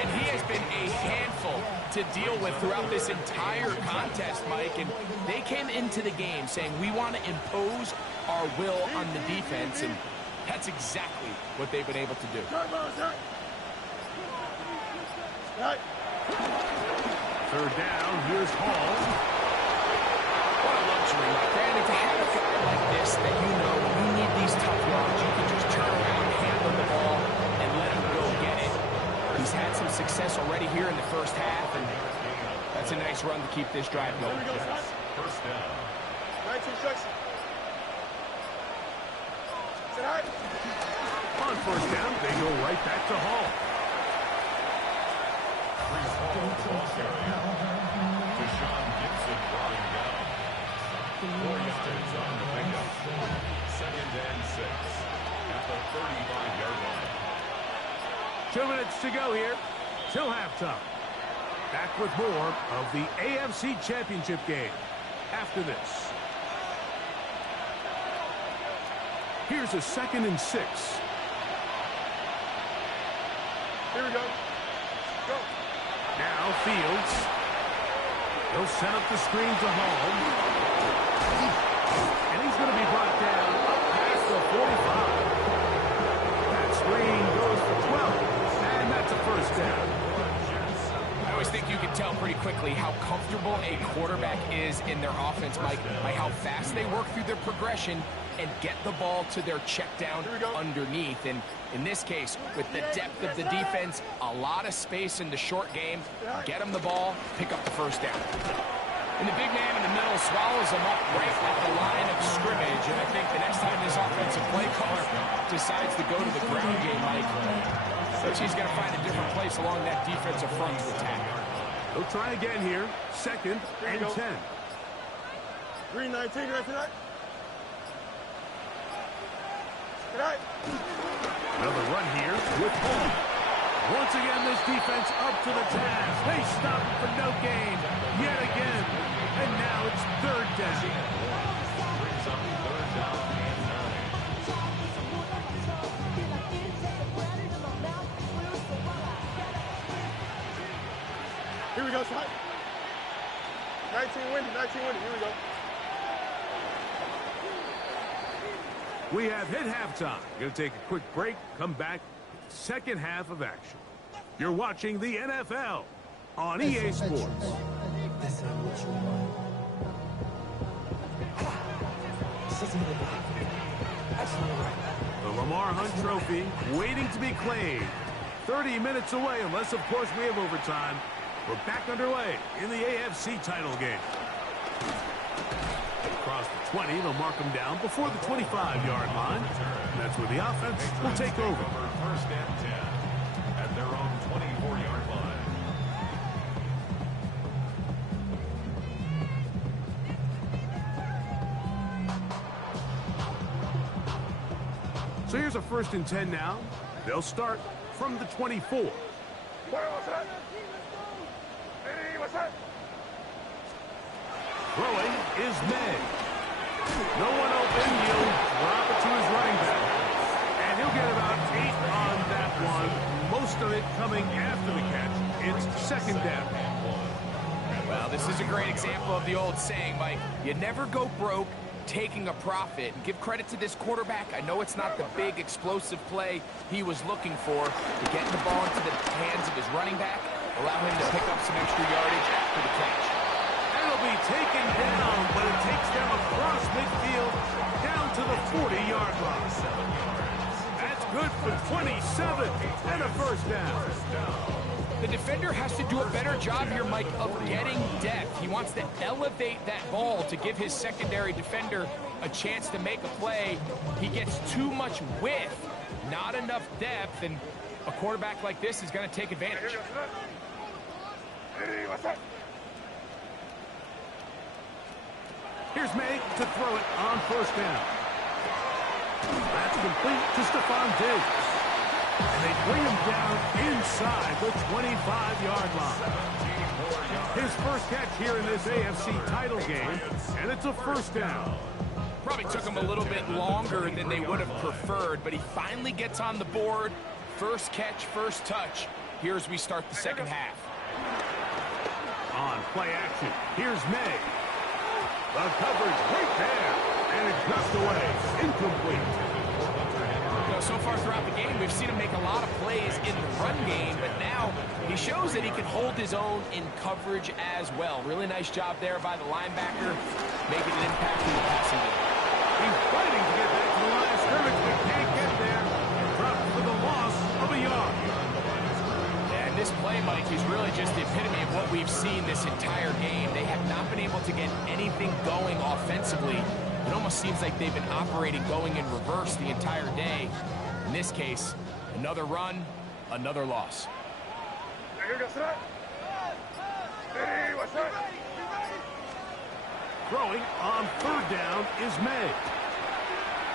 And he has been a handful to deal with throughout this entire contest, Mike. And they came into the game saying, we want to impose our will on the defense. And that's exactly what they've been able to do. Right. Third down, here's Hall. What a luxury, my friend. And to have a guy like this that you know you need these tough yards, you can just turn around, handle the ball, and let him go get it. He's had some success already here in the first half, and that's a nice run to keep this drive going. There we go, First down. 19 instruction. Sit high. On first down, they go right back to Hall. Deshaun Gibson brought him down. 4 yards on the pickup. 2nd and 6 at the 35-yard line. 2 minutes to go here till halftime. Back with more of the AFC Championship game after this. Here's a 2nd and 6. Here we go. Go. Now Fields. He'll set up the screen to Hall. And he's going to be brought down up past the 45. That screen goes for 12. And that's a first down. I always think you can tell pretty quickly how comfortable a quarterback is in their offense, Mike, by how fast they work through their progression and get the ball to their check down underneath. And in this case, with the depth of the defense, a lot of space in the short game, get them the ball, pick up the first down. And the big man in the middle swallows him up right at the line of scrimmage. And I think the next time this offensive play caller decides to go to the ground game, Mike, he's going to find a different place along that defensive front to attack. He'll try again here. 2nd and 10. 319, right tonight. Tonight. Another run here with Hall. Once again, this defense up to the task. They stop it for no gain yet again. And now it's 3rd down. Brings up 3rd down and 9. Here we go, son. 19 windy, here we go. We have hit halftime. Going to take a quick break, come back, second half of action. You're watching the NFL on EA Sports. The Lamar Hunt Trophy waiting to be claimed. 30 minutes away, unless, of course, we have overtime. We're back underway in the AFC title game. Across the 20, they'll mark them down before the 25-yard line. And that's where the offense will take over. 1st and 10 at their own 24-yard line. So here's a 1st and 10 now. They'll start from the 24. What's that? Hey, what's that? Throwing is May. No one open. He'll drop it to his running back. And he'll get about 8 on that one. Most of it coming after the catch. It's second down. Well, this is a great example of the old saying, Mike. You never go broke taking a profit. And give credit to this quarterback. I know it's not the big explosive play he was looking for, but getting the ball into the hands of his running back, allow him to pick up some extra yardage after the catch. That'll be taken down, but it takes them across midfield down to the 40-yard line. That's good for 27 and a first down. The defender has to do a better job here, Mike, of getting depth. He wants to elevate that ball to give his secondary defender a chance to make a play. He gets too much width, not enough depth, and a quarterback like this is going to take advantage. Here's May to throw it on first down. That's complete to Stephon Diggs. And they bring him down inside the 25-yard line. His first catch here in this AFC title game, and it's a first down. Probably took him a little bit longer than they would have preferred, but he finally gets on the board. First catch, first touch. Here as we start the second half. On play action, here's May. The coverage right there, and it's knocked away, incomplete. So far throughout the game, we've seen him make a lot of plays in the run game, but now he shows that he can hold his own in coverage as well. Really nice job there by the linebacker, making an impact in the passing game. He's fighting to get back to the line of scrimmage, but can't get there. Dropped for the loss of a yard. And this play, Mike, is really just the epitome of what we've seen this entire game. They have not been able to get anything going offensively. It almost seems like they've been operating going in reverse the entire day. In this case, another run, another loss. Throwing on third down is May.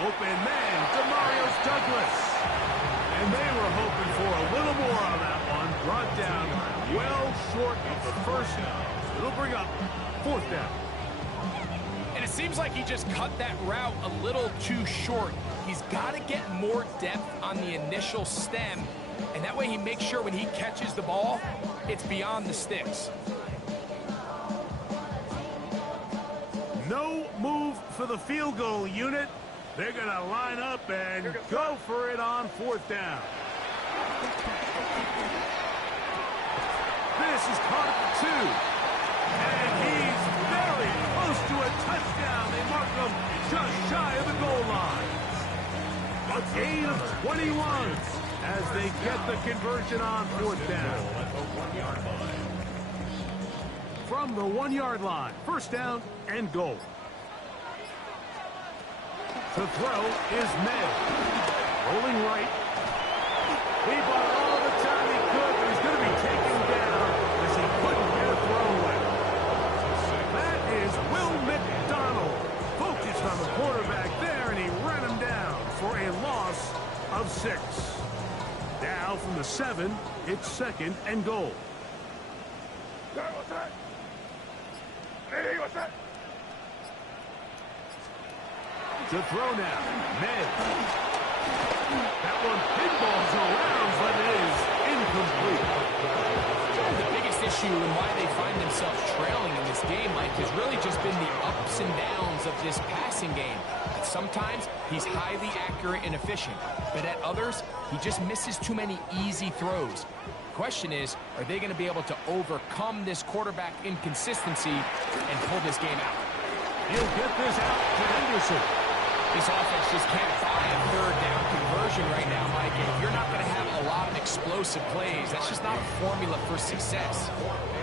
Open man, Demarius Douglas. And they were hoping for a little more on that one. Brought down well short of the first. It'll bring up fourth down. And it seems like he just cut that route a little too short. He's got to get more depth on the initial stem, and that way he makes sure when he catches the ball, it's beyond the sticks. No move for the field goal unit. They're going to line up and go for it on fourth down. This is caught at 2. And he's very close to a touchdown. They mark him just shy of the goal line. A gain of 21 as they get the conversion on fourth down. From the 1-yard line, first down and goal. To throw is May. Rolling right. He bought all the time he could, but he's going to be taken down as he couldn't get a throw away. That is Will McDonald. Focused on the quarterback there, and he ran him down for a loss of 6. Now from the 7, it's second and goal. To throw now, May. That one pinballs around, but it is incomplete. The biggest issue and why they find themselves trailing in this game, Mike, has really just been the ups and downs of this passing game. Sometimes he's highly accurate and efficient, but at others, he just misses too many easy throws. The question is, are they going to be able to overcome this quarterback inconsistency and pull this game out? He'll get this out to Henderson. This offense just can't buy a third down conversion right now, Mike. And if you're not going to have a lot of explosive plays, that's just not a formula for success.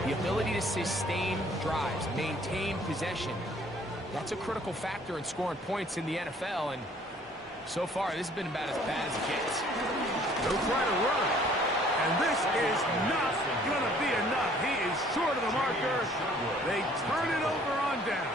The ability to sustain drives, maintain possession, that's a critical factor in scoring points in the NFL. And so far, this has been about as bad as it gets. They'll try to run. And this is not going to be enough. He is short of the marker. They turn it over on down.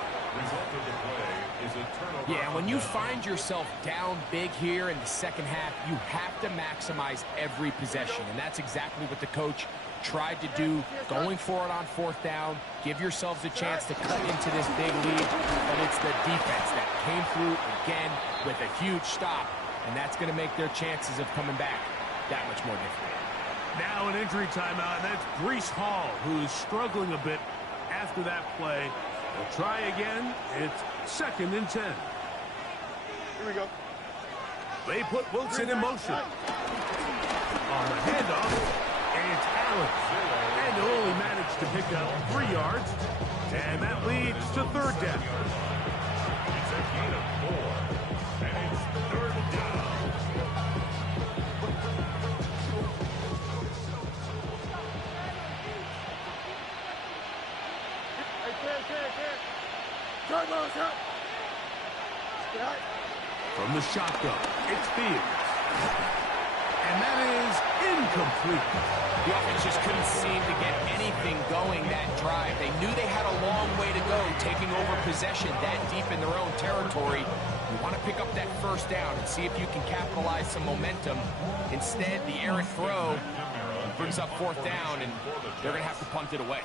Yeah, when you find yourself down big here in the second half, you have to maximize every possession. And that's exactly what the coach tried to do going for it on fourth down, give yourselves a chance to cut into this big lead, but it's the defense that came through again with a huge stop, and that's going to make their chances of coming back that much more difficult. Now an injury timeout, and that's Breece Hall, who's struggling a bit after that play. They'll try again. It's 2nd and 10. Here we go. They put Wilson in motion. On the handoff, it's Allen. And they'll only manage to pick up 3 yards. And that leads to 3rd down. It's a gain of 4. And it's 3rd down. From the shotgun, it's Fields. And that is incomplete. The offense just couldn't seem to get anything going that drive. They knew they had a long way to go, taking over possession that deep in their own territory. You want to pick up that 1st down and see if you can capitalize some momentum. Instead, the errant throw brings up 4th down, and they're going to have to punt it away.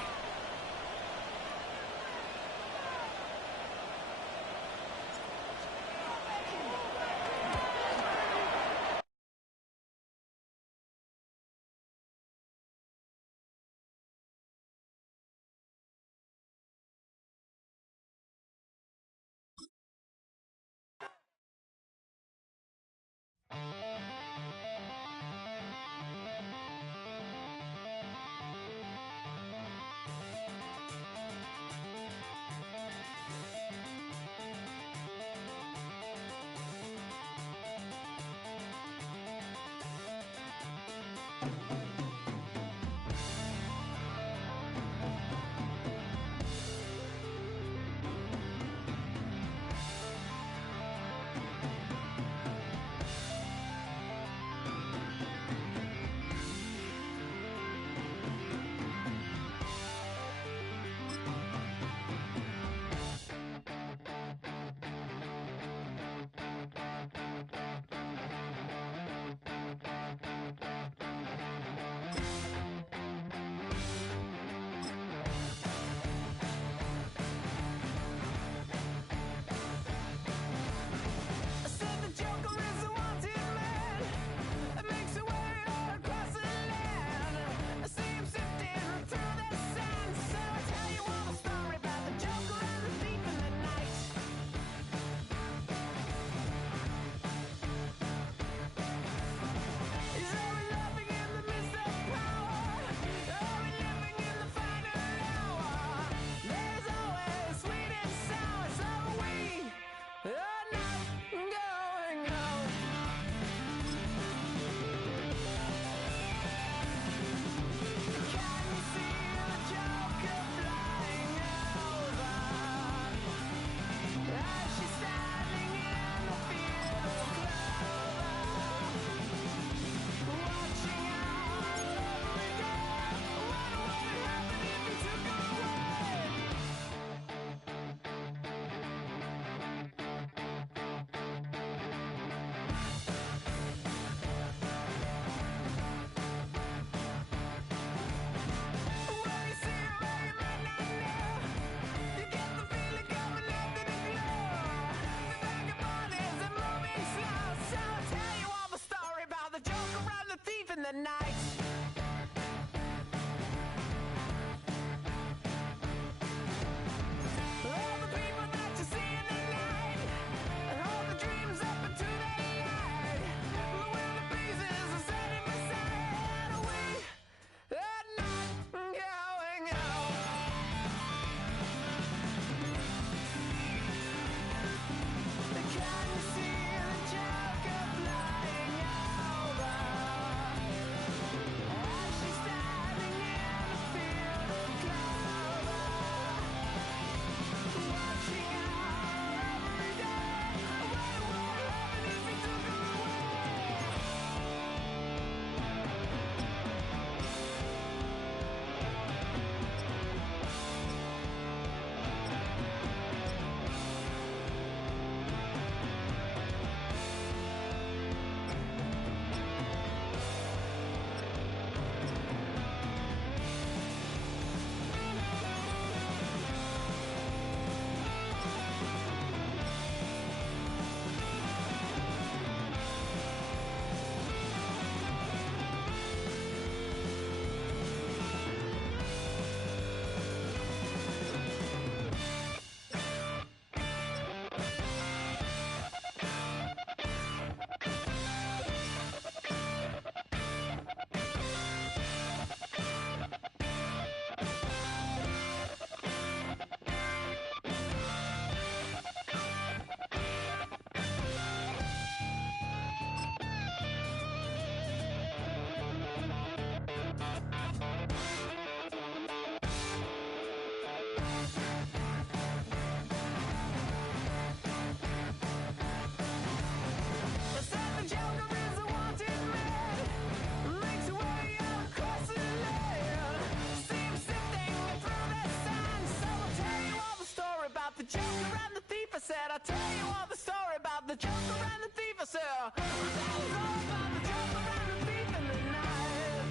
Joker and the thief, I said. I'll tell you all the story about the Joker and the thief, I said. I'll tell you all about the Joker and the thief in the night.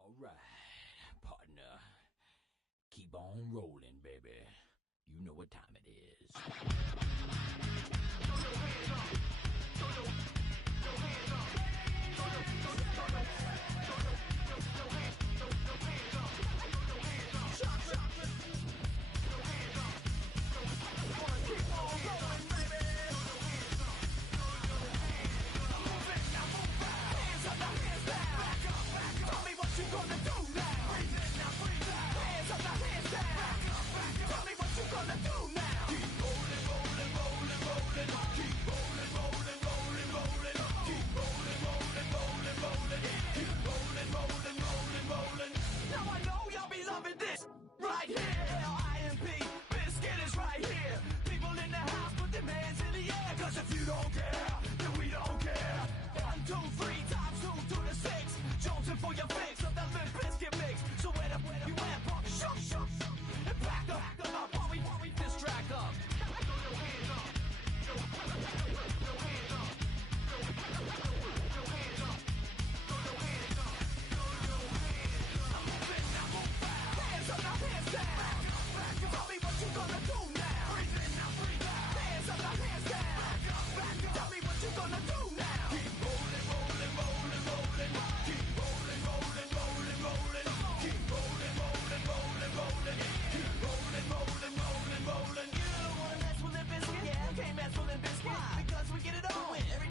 All right, partner. Keep on rolling, baby. You know what time it is.